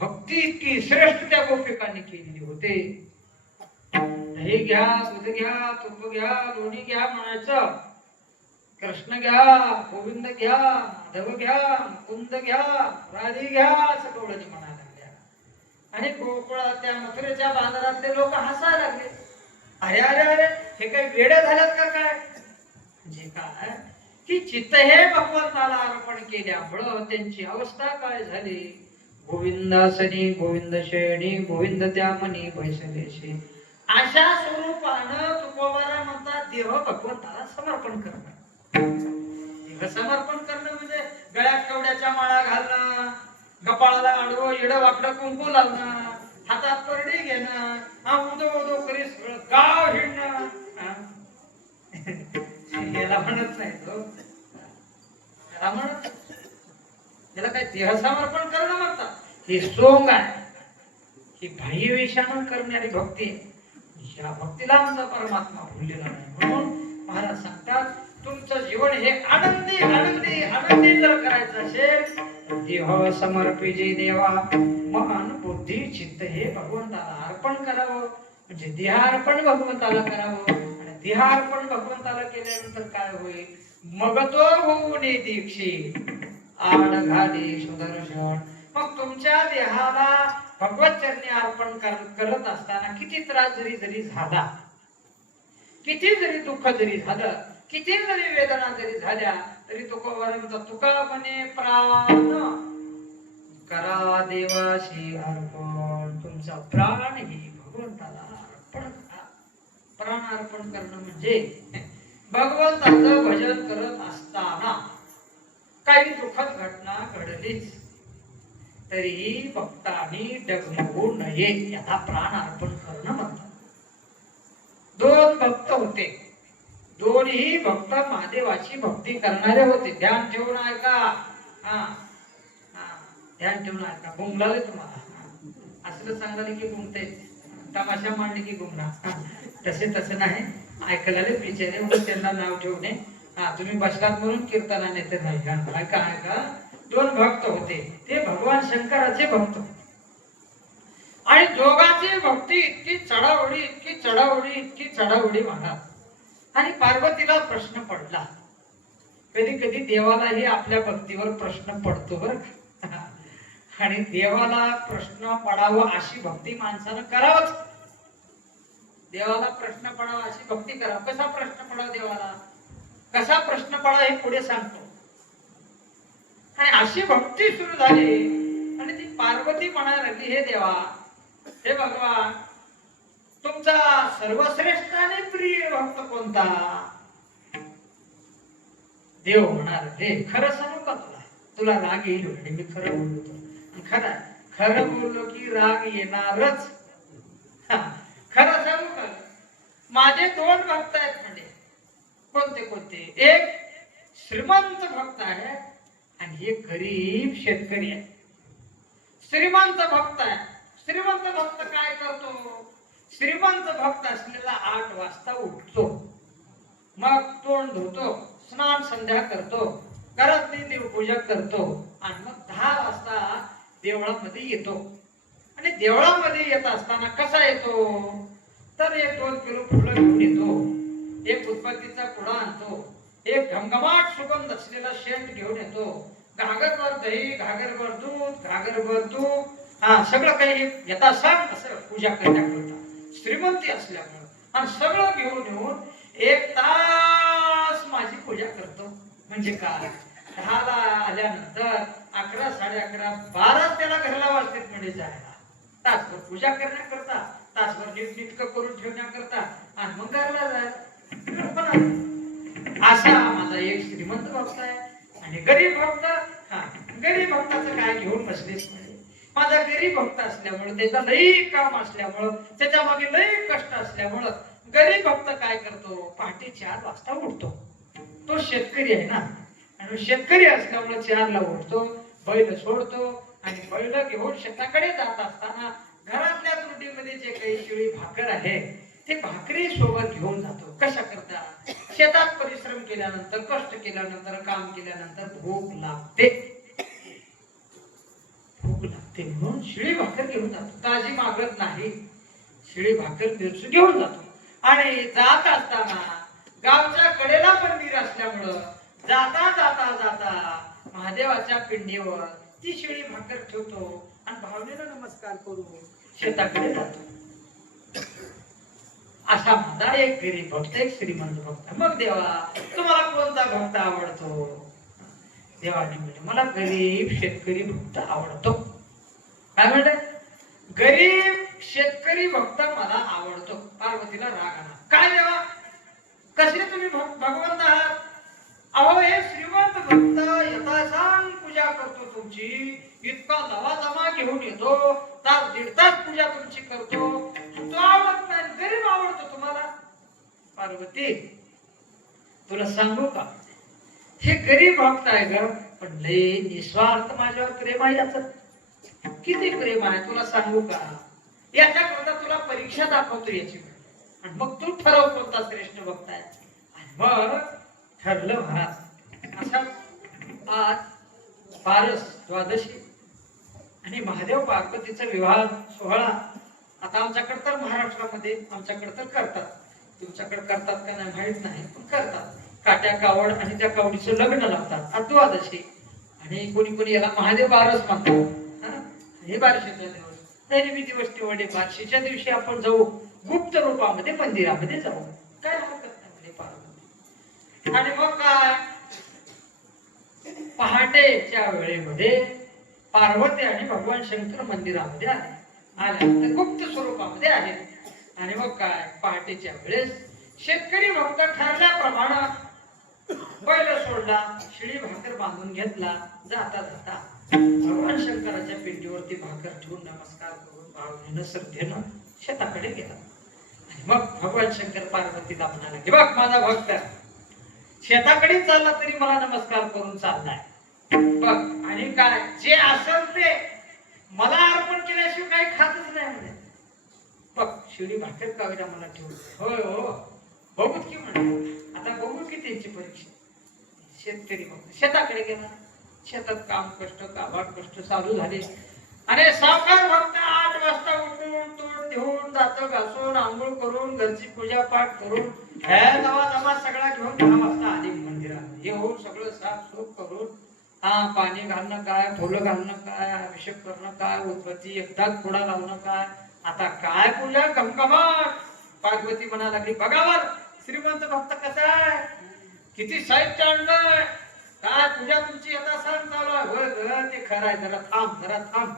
भक्ती इतकी श्रेष्ठ त्या गोपिकांनी केलेली होते. दही घ्या, दूध घ्या, तूप घ्या, लोणी घ्या म्हणायचं, कृष्ण घ्या, गोविंद घ्या, माधव घ्या, मुकुंद घ्या, राधी घ्या असं गवळणी म्हणायला लागल्या. आणि गोकुळात त्या मथुरेच्या बाजारातले लोक हसायला लागले, अरे अरे अरे हे काही वेड्या झाल्यात का काय. म्हणजे काय की चित्त हे भगवंताला अर्पण केल्यामुळं त्यांची अवस्था काय झाली, गोविंदासनी गोविंद शेणी गोविंद त्या मनी बैसलेशी, अशा स्वरूपानं तुकोबारा म्हणतात देह भगवंताला समर्पण करणं. देह समर्पण करणं म्हणजे गळ्यात कवड्याच्या माळा घालणं, कपाळाला आडवं येडं वाकडं कुंकू लावणं, हातात परडी घेणं, उदो उदो करी गाव हिंडणं, त्याला म्हणत नाही तो, त्याला म्हणत त्याला काय देह समर्पण करणं म्हणतात. हे सोंग आहे, ही बाह्यवेशानं करणारी भक्ती आहे. या भक्तीला आमचा परमात्मा भुललेला नाही. म्हणून महाराज सांगतात तुमचं जीवन हे आनंदी आनंदी आनंदी जर करायचं असेल, देह समर्पिजे देवा, मन बुद्धी चित्त हे भगवंताला अर्पण करावं. म्हणजे देहार्पण भगवंताला करावं, आणि देहार्पण भगवंताला केल्यानंतर काय होईल, मग तो होऊन दीक्षे आड घाली सुदर्शन. मग तुमच्या देहाला भगवत चरणी अर्पण करत असताना किती त्रास जरी झाला, किती जरी दुःख जरी झालं, किती जरी वेदना जरी झाल्या, तरी तुका म्हणे प्राण करा देवाशी अर्पण. तुमचा प्राण ही भगवंताला अर्पण करा. प्राण अर्पण करणं म्हणजे भगवंताचं भजन करत असताना काही दुःखद घटना घडलीच तरी भक्तांनी डगमगू नये, याला प्राण अर्पण करणं म्हणतात. दोन भक्त होते, दोन्ही भक्त महादेवाची भक्ती करणारे होते. ध्यान ठेवून ऐका, ध्यान ठेवून ऐका. गुंगलाले तुम्हाला असलं सांगाले की गुंगते, तमाशा मांडली की गुंगणार, तसे नाही. ऐकलाले बिचारे म्हणून त्यांना नाव ठेवणे. तुम्ही बसलात म्हणून कीर्तना नेते नाही. ऐका ऐका, दोन भक्त होते, ते भगवान शंकराचे भक्त, आणि दोघांची भक्ती इतकी चढाओढी इतकी चढाओढी इतकी चढाओढी महाराज. आणि पार्वतीला प्रश्न पडला. कधी कधी देवालाही आपल्या भक्तीवर प्रश्न पडतो बरं. आणि देवाला प्रश्न पडावं अशी भक्ती माणसानं करावंच. देवाला प्रश्न पडावा अशी भक्ती करा. कसा प्रश्न पडावा देवाला, कसा प्रश्न पडावा हे पुढे सांगतो. आणि अशी भक्ती सुरू झाली, आणि ती पार्वती म्हणायला लागली, हे देवा, हे भगवान, तुमचा सर्वश्रेष्ठ आणि प्रिय भक्त कोणता. देव म्हणाल, हे खरं सांगू का तुला राग येईल, आणि मी खरं बोलतो. खरं बोललो की राग येणारच. खरं सांगू का, माझे दोन भक्त आहेत म्हणजे. कोणते कोणते, एक श्रीमंत भक्त आहे आणि एक गरीब शेतकरी आहे. श्रीमंत भक्त आहे. श्रीमंत भक्त काय करतो, श्रीमंत भक्त असलेला 8 वाजता उठतो, मग तोंड धुतो, स्नान संध्या करतो, घरातली देवपूजा करतो, आणि मग 10 वाजता देवळामध्ये येतो. आणि देवळामध्ये येत असताना कसा येतो, तर 1-2 किलो फुलं घेऊन येतो, एक उदबत्तीचा पुडा आणतो, एक घमघमाट सुगंध असलेला शेंट घेऊन येतो, घागरभर दही, घागरभर दूध, घागरभर तूप, सगळं काही येता सांग असं पूजा करण्याकरता श्रीमंती असल्यामुळे. आणि सगळं घेऊन येऊन 1 तास माझी पूजा करतो. म्हणजे काय, 10ला आल्यानंतर 11, 11:30, 12 त्याला घरला वाजतात म्हणजे जायला. तासभर पूजा करण्याकरता, तासभर नीटनेटकं करून ठेवण्याकरता, आणि मग घरला जायला. असा माझा एक श्रीमंत भक्त आहे. आणि गरीब भक्त, गरीब भक्ताचं काय घेऊन बसलेस म्हणजे. माझा गरीब भक्त असल्यामुळे, त्याचा लई काम असल्यामुळं, त्याच्या मागे लई कष्ट असल्यामुळं गरीब भक्त काय करतो, पहाटे 4 वाजता उठतो. तो शेतकरी आहे ना, आणि शेतकरी असल्यामुळे 4ला उठतो, बैल सोडतो, आणि बैल घेऊन शेताकडे जात असताना घरातल्या त्रुटीमध्ये जे काही शिळी भाकर आहे ते भाकरी सोबत घेऊन जातो. कशा करता, शेतात परिश्रम केल्यानंतर, कष्ट केल्यानंतर, काम केल्यानंतर भूक लागते, भूक लागते म्हणून शिळी भाकर घेऊन जातो. ताजी मागत नाही, शिळी भाकर घेऊन जातो. आणि जात असताना गावच्या कडेला मंदिर असल्यामुळं जाता जाता जाता महादेवाच्या पिंडीवर ती शिळी भाकर ठेवतो, आणि भावनेला नमस्कार करून शेताकडे जातो. असा माझा एक गरीब भक्त, एक श्रीमंत भक्त. मग देवा, तुम्हाला कोणता भक्त आवडतो. देवाने म्हणजे मला गरीब शेतकरी भक्त आवडतो. काय म्हणतात, गरीब शेतकरी भक्त मला आवडतो. पार्वतीला राग आला. काय देवा, कसे तुम्ही भगवंत आहात. अहो, हे श्रीमंत भक्त यथासांग पूजा करतो तुमची, इतका लवाजमा घेऊन येतो, 1.5 तास पूजा तुमची करतो, तो आवडत नाही, गरीब आवडतो तुम्हाला. पार्वती, तुला सांगू का, हे गरीब भक्त आहे ग, पण लय निस्वार्थ माझ्यावर प्रेम आहे याचं. किती प्रेम आहे तुला सांगू का. याच्याकरता तुला परीक्षा दाखवतो याची, आणि मग तू ठरव कोणता श्रेष्ठ भक्त आहे. आणि मग ठरलं महाराज. असा आज पारस द्वादशी आणि महादेव पार्वतीचा विवाह सोहळा. आता आमच्याकडे तर महाराष्ट्रामध्ये आमच्याकडे तर करतात, तुमच्याकडे करतात का नाही माहित नाही, पण करतात. काट्या कावड आणि त्या कावडीचं लग्न लावतात आज द्वादशी. आणि कोणी कोणी याला महादेव बारस म्हणतात. हे बारशीचा दिवस दैनवी दिवस निवडे. बारशीच्या दिवशी आपण जाऊ गुप्त रूपामध्ये मंदिरामध्ये जाऊ, काय हरकत नाही पार्वती. आणि मग काय, पहाटेच्या वेळेमध्ये पार्वती आणि भगवान शंकर मंदिरामध्ये आले. आल्यानंतर गुप्त स्वरूपामध्ये आले. आणि मग काय, पहाटेच्या वेळेस शेतकरी भक्त ठरल्याप्रमाणे बैल सोडला, शिडी भाकर बांधून घेतला. जाता जाता भगवान शंकराच्या पिंडीवरती भाकर ठेवून नमस्कार करून भावनेनं श्रद्धेनं शेताकडे गेला. आणि मग भगवान शंकर पार्वतीला म्हणाले की बघ माझा भक्त शेताकडे चालला तरी मला नमस्कार करून चाललाय बघ, आणि काय जे असेल ते मला अर्पण केल्याशिवाय काही खातच नाही म्हणे. बघ शिडी भाकर कावेरा मला ठेवून. होय हो बघूत की म्हणे, आता बघू की त्यांची परीक्षा. शेतकरी मग शेताकडे गेला. शेतात काम कष्ट काबाड कष्ट चालू झाले. आणि सावकार भक्त 8 वाजता उठून तोड देऊन दात घासून आंघोळ करून घरची पूजा पाठ करून दवा सगळा घेऊन 10 वाजता आली मंदिरात. हे होऊन सगळं साफसूफ करून पाणी घालणं काय, फुलं घालणं काय, अभिषेक करणं काय, उदबत्ती एकदाच थोडा लावणं काय, आता काय पूजा कमकमाट. पार्वती म्हणा लागली बघावर श्रीमंत भक्त कसा आहे, किती साहित्य आणलंय, काय पूजा तुमची आता सण चालू आहे. होय ते खरं आहे, जरा थांब.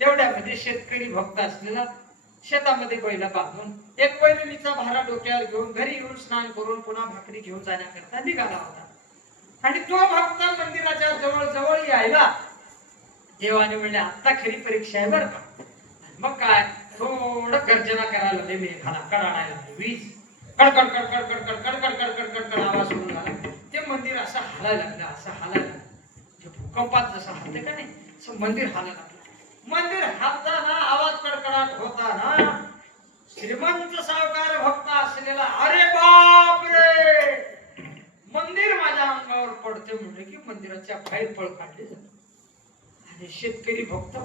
तेवढ्यामध्ये शेतकरी भक्त असलेला शेतामध्ये बैल बांधून एक बैलिनीचा भारा डोक्यावर घेऊन घरी येऊन स्नान करून पुन्हा भाकरी घेऊन जाण्याकरता निघाला होता. आणि तो भक्त मंदिराच्या जवळ जवळ यायला देवाने म्हणले आता खरी परीक्षा आहे बरं का. मग काय थोडं गर्जना करायला लागले, मेघाला कडाडायला लागले, वीज कडकड कडकड कडकड कडकड कडकड कडकड आवाज सुरू झाला. ते मंदिर असं हालायला लागलं, असं हालायला लागलं. जे भूकंपात जसं हालते का नाही असं मंदिर हालायला लागलं. मंदिर हालताना आवाज कडकडाट होताना श्रीमंत सावकार भक्त असलेला अरे बाप रे मंदिर माझ्या अंगावर पडते म्हणले की मंदिराच्या बाहेर पळ काढले जाते. आणि शेतकरी भक्त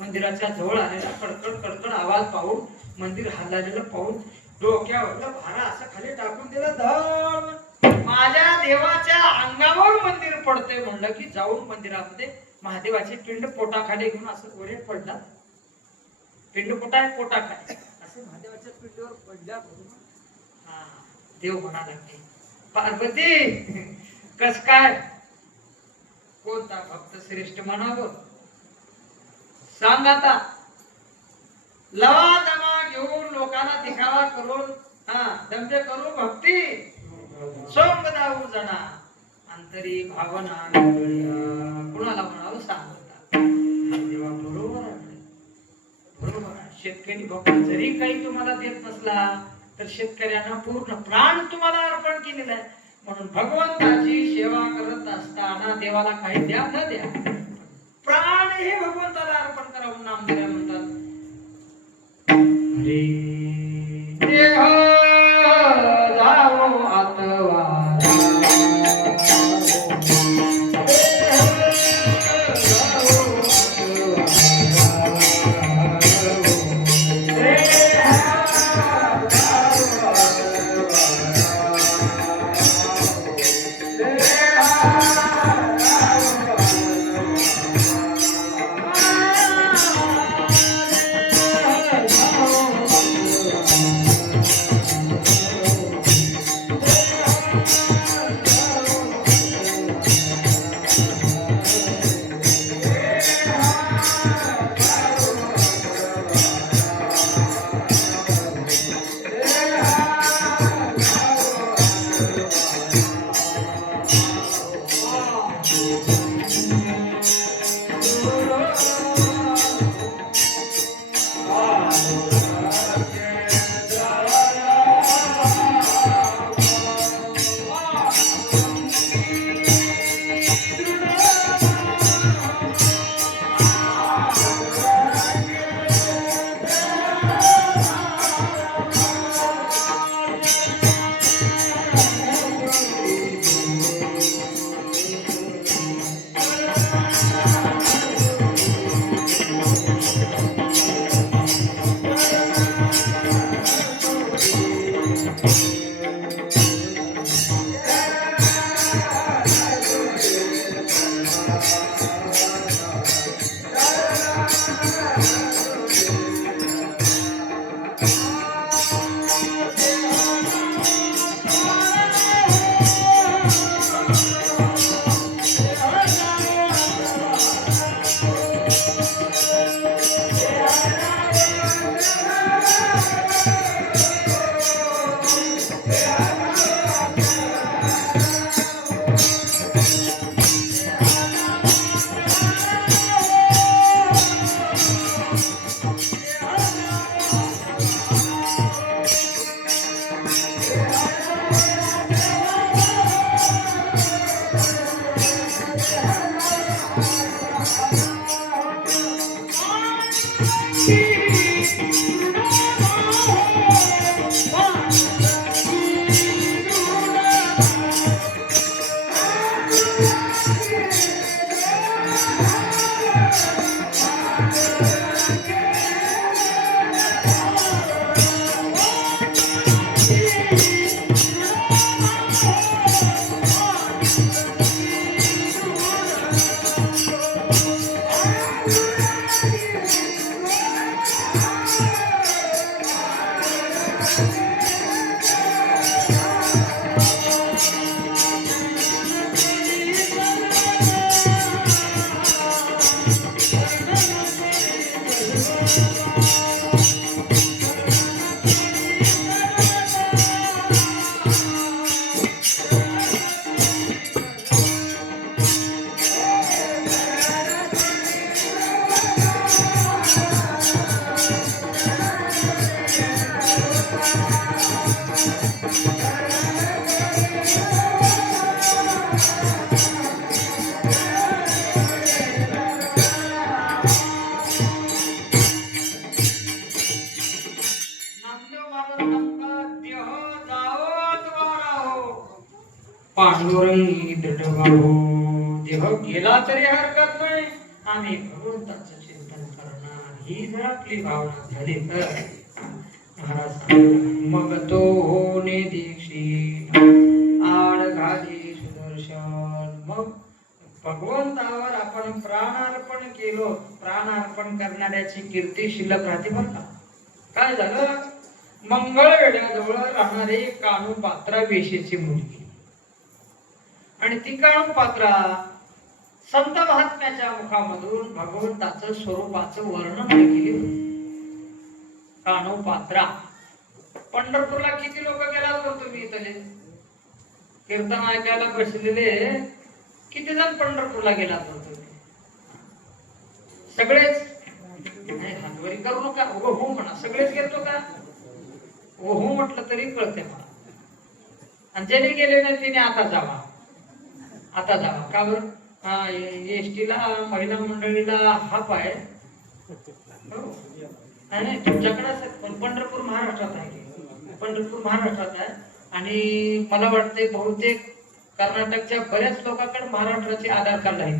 मंदिराच्या जवळ आलेला कडकड कडकड आवाज पाहून मंदिर हललेलं पाहून डोक्यावरला भारा असा खाली टाकून दिला. धड माझ्या देवाच्या अंगावर मंदिर पडते म्हणलं की जाऊन मंदिरामध्ये महादेवाचे पिंड पोटाखाली घेऊन असं वरे पडला. पिंड पोटा आहे पोटाखाली असं महादेवाच्या पिंडीवर पडल्या. देव म्हणाला की पार्वती कस काय, कोणता भक्त श्रेष्ठ म्हणावं सांग आता. लवा दमा घेऊन लोकांना दिखावा करून दंभे करू भक्ती सोंग दाऊ जना अंतरी भावना कुणाला म्हणावं सांग. देवा बरोबर आहे, बरोबर आहे. शेतकरी भक्त जरी काही तुम्हाला देत नसला तर शेतकऱ्यांना पूर्ण प्राण तुम्हाला अर्पण केलेला आहे. म्हणून भगवंताची सेवा करत असताना देवाला काही द्या न द्या प्राण हे भगवंताला अर्पण करावं नामदेव म्हणतात. देह जावो आतवा पांडुरंगी दृढबाहू देह गेला तरी हरकत नाही, आम्ही भगवंताचं चिंतन करणार ही जर आपली भावना झाली तर महाराज मग तो होणे दीक्षी आड घाली सुदर्शन. मग भगवंतावर आपण प्राणार्पण केलो, प्राणार्पण करणाऱ्याची कीर्ती शिल्लक राहते बरं का. काय झालं, मंगळवेढ्याजवळ राहणारे कानूपात्रा वेशीची मुलगी आणि ती कानूपात्रा संत महात्म्याच्या मुखामधून भगवंताचं स्वरूपाचं वर्णन केले. कानूपात्रा पंढरपूरला किती लोक गेला तुम्ही इथले कीर्तन ऐकायला बसलेले, किती जण पंढरपूरला गेला तुम्ही? सगळेच? हातवरी करू नका, हो म्हणा. सगळेच गेलतो का? हो म्हटलं तरी कळते मला. आणि ज्याने गेले नाही त्याने आता जावा, आता जावा. का बरं? एसटीला महिला मंडळीला हाफ आहे. नाही तुमच्याकडे पंढरपूर महाराष्ट्रात आहे, पंढरपूर महाराष्ट्रात आहे. आणि मला वाटते बहुतेक कर्नाटकच्या बऱ्याच लोकांकडे महाराष्ट्राचे आधार कार्ड आहे.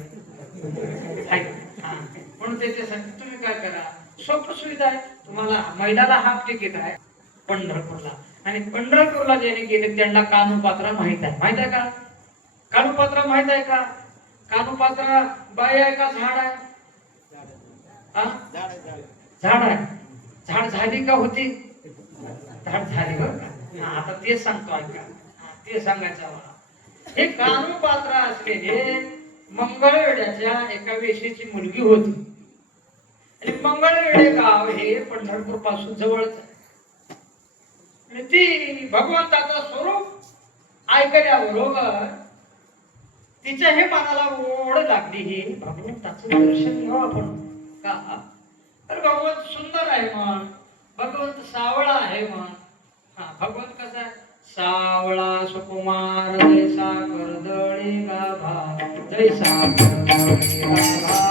म्हणून त्याच्यासाठी तुम्ही काय करा, सोपं सुविधा आहे तुम्हाला. महिलाला हाफ तिकीट आहे पंढरपूरला, आणि पंढरपूरला ज्याने गेले त्यांना कानूपात्रा माहित आहे. माहित आहे का? कानूपात्रा माहित आहे का? कानूपात्रा बाई आहे का झाड आहे? झाड आहे. झाड झाली का होती? झाड झाली बरं का. आता तेच सांगतो ऐका, ते सांगायचं मला. हे कानूपात्रा असलेले मंगळवेढ्याच्या एका वेशीची मुलगी होती. आणि मंगळवेढे गाव हे पंढरपूर पासून जवळच आहे. आणि ती भगवंताचं स्वरूप ऐकल्याबरोबर तिच्या हे मनाला ओढ लागली, हे भगवंताचं दर्शन घ्यावं आपण. का तर भगवंत सुंदर आहे म्हण, भगवंत सावळा आहे म्हण. भगवंत कसा आहे? सावळा सुकुमार जैसा कर्दळी गाभा, जैसा कर्दळी गाभा.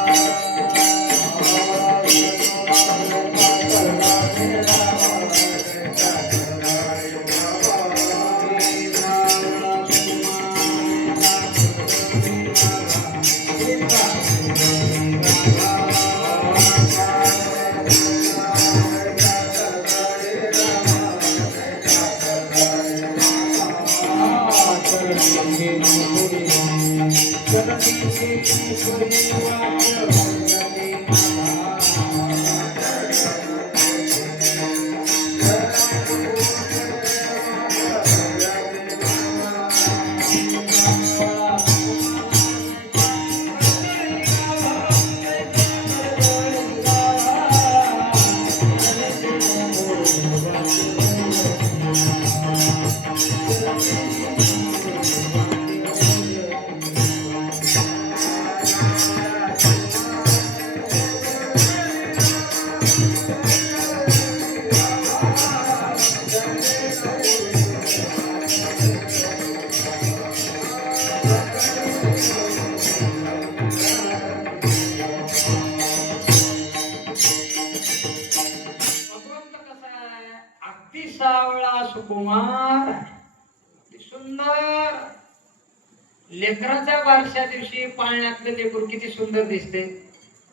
लेकराच्या बारशा दिवशी पाळण्यातलं लेकरू किती सुंदर दिसते.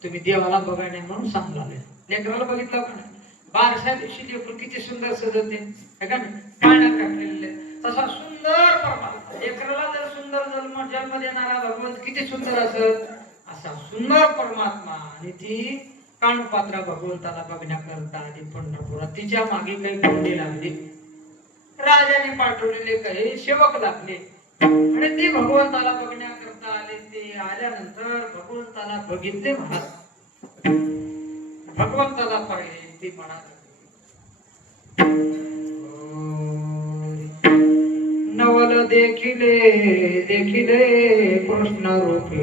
तुम्ही देवाला बघायला म्हणून सांगलाले. लेकराला बघितलं का नाही? बारशा दिवशी लेकरू किती सुंदर सजते है का नाही? पाळण्यात टाकलेले तसा सुंदर परमात्मा. लेकराला जर सुंदर जन्म देणारा भगवंत किती सुंदर असत, असा सुंदर परमात्मा. आणि ती कानपात्रा भगवंताला बघण्याकरता आधी पंढरपुरात. तिच्या मागे काही कोंडे लागले, राजाने पाठवलेले काही सेवक लागले आणि ते भगवंताला बघण्याकरता आले. ते आल्यानंतर भगवंताला बघितले म्हणत, भगवंताला पाहिले ते म्हणत, नवल देखिले देखिले कृष्ण रूपी,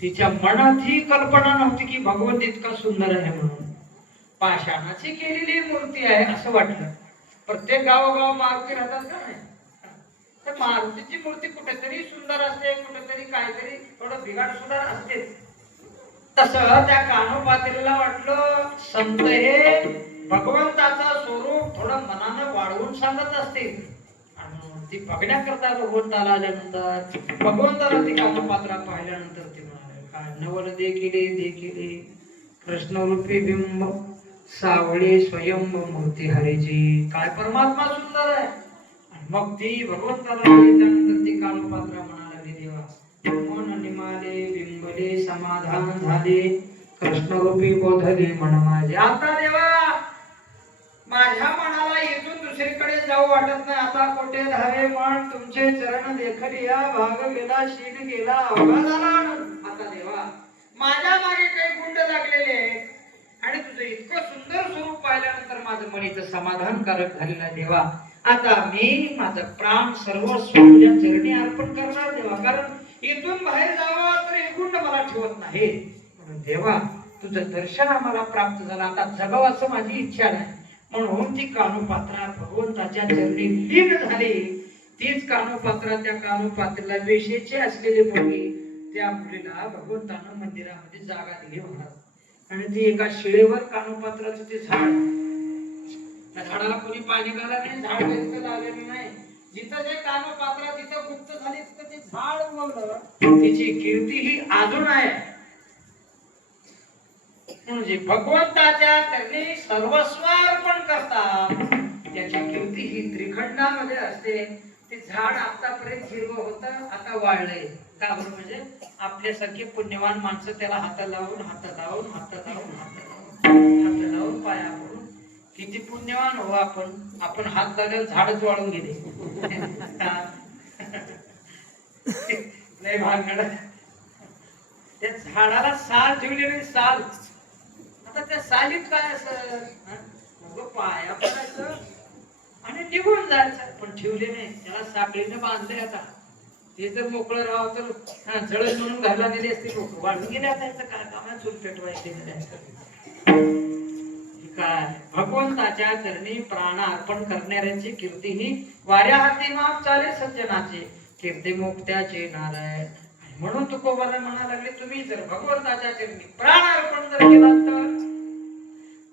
तिच्या मनात ही कल्पना नव्हती की भगवंत इतका सुंदर आहे म्हणून. पाषाणाची केलेली मूर्ती आहे असं वाटलं. प्रत्येक गावोगाव मारुती राहतात का नाही, तर मारुतीची मूर्ती कुठेतरी सुंदर असते, कुठेतरी काहीतरी थोडं बिघाड सुद्धा असते. तसं त्या कानोपात्रीला वाटलं संत हे भगवंताचं स्वरूप थोडं मनानं वाढवून सांगत असतील. आणि ती बघण्याकरता भगवंताला आल्यानंतर भगवंताला ती कानोपात्रा पाहिल्यानंतर ती म्हणाले, नवल देखिले देखिले कृष्णरूपी बिंब सावळे स्वयंभ मूर्ती हरीची. काय परमात्मा सुंदर आहे. आणि मग ती भगवंताला बघितल्यानंतर ती कानोपात्रा म्हणाली, देवा मन निमाले बिंबले समाधान झाले, कृष्णरूपी बोधले मन माझे. आता देवा माझ्या मनाला इथून दुसरीकडे जाऊ वाटत नाही. आता कोठे धावे मन तुमचे चरण देखली, या भाग गेला शील गेला अवघा झाला. आता देवा माझ्या मागे काही गुंड लागलेले आहेत आणि तुझं इतकं सुंदर स्वरूप पाहिल्यानंतर माझं मन इथं समाधानकारक झालेलं आहे. देवा आता मी माझं प्राण सर्वस्व तुझ्या चरणी अर्पण करणार देवा, कारण इथून बाहेर जावं तर हे गुंड मला ठेवत नाही. म्हणून देवा तुझं दर्शन आम्हाला प्राप्त झालं, आता जगावं असं माझी इच्छा नाही. म्हणून ती कानोपात्रा भगवंताच्या चरणी लीन झाली. तीच कानोपात्रा त्या कानोपात्रेला वेशेचे असलेले मुलगी, त्या मुलीला भगवंतानं मंदिरामध्ये जागा दिली महाराज. आणि ती एका शिळेवर कानोपात्राचं ते झाड त्या झाडाला कोणी पाणी घाला नाही, झाड तिथं लावलेलं नाही. जिथं जे काम पात्र तिथं गुप्त झाली तिथं ते झाड उगवलं. त्याची कीर्ती ही अजून आहे. म्हणजे भगवंताच्या चरणी सर्वस्व अर्पण करतात, त्याची कीर्ती ही त्रिखंडामध्ये असते. ते झाड आतापर्यंत हिरवं होतं, आता वाळलंय. का बरं? म्हणजे आपल्यासारखे पुण्यवान माणसं त्याला हात लावून पाया पडून किती पुण्यवान हो आपण. आपण हात लावल्यावर झाडच वाळून गेले. नाही भानगड. त्या झाडाला साल ठेवलेली, साल. आता त्या सालीत काय असं पाया पडायचं आणि निघून जायचं, पण ठेवले नाही. त्याला साखळीने बांधले. आता ते जर मोकळं राहावं तर जळस म्हणून घरला दिली असते लोक. वाढून गेले. आता याचं काय काम? चूल पेटवायचे काय? भगवंताच्या चरणी प्राण अर्पण करणाऱ्यांची कीर्ती ही वाऱ्या हाती माप चाले सज्जनाचे, कीर्ती मुक्त्याचे नारायण. म्हणून तुकोबाला म्हणायला लागले, तुम्ही जर भगवंताच्या चरणी प्राण अर्पण जर केला तर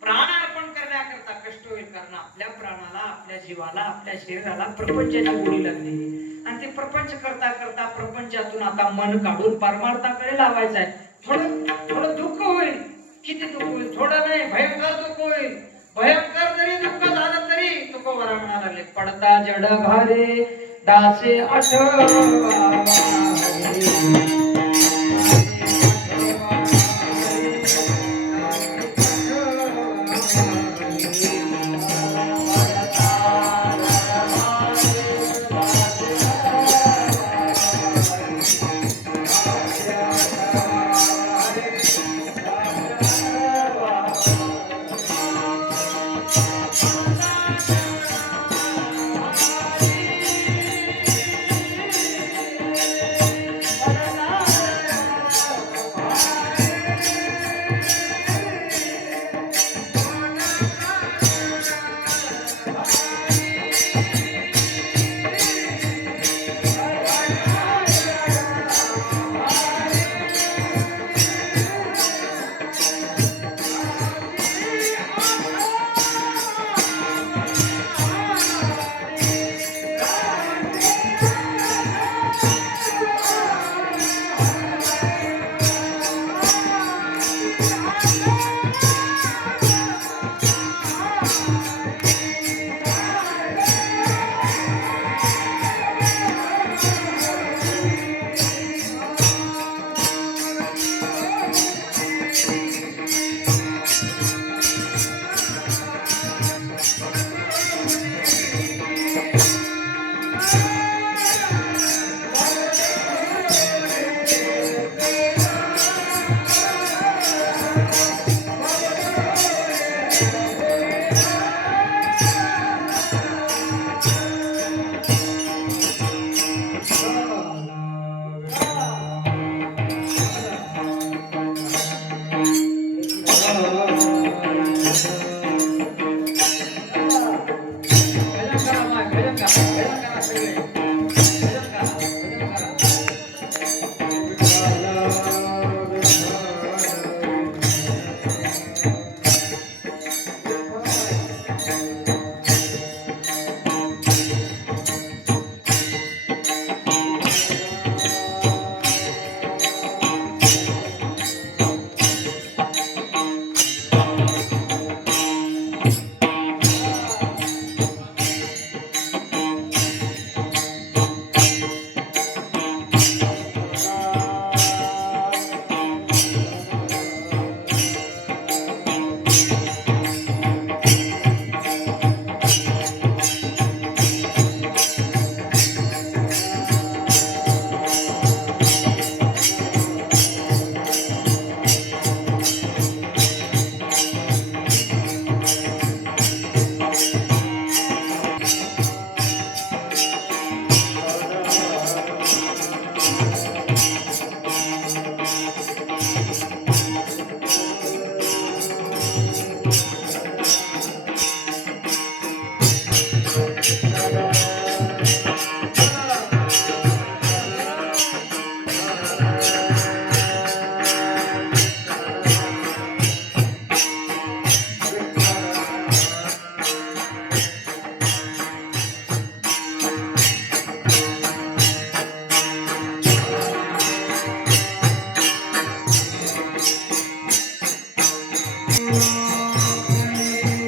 प्राण अर्पण करण्याकरता कष्ट होईल. कारण आपल्या प्राणाला, आपल्या जीवाला, आपल्या शरीराला प्रपंचाची गोडी लागली आणि ते प्रपंच करता करता प्रपंचातून आता मन काढून परमार्थाकडे लावायचं आहे. थोडं दुःख होईल. किती दुःख होईल? थोडं नाही, भयंकर दुःख होईल. भयंकर जरी दुःख झालं तरी तुकोबाला म्हणायला लागले, पडता जड भारे दासे आठवा.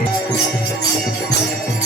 रे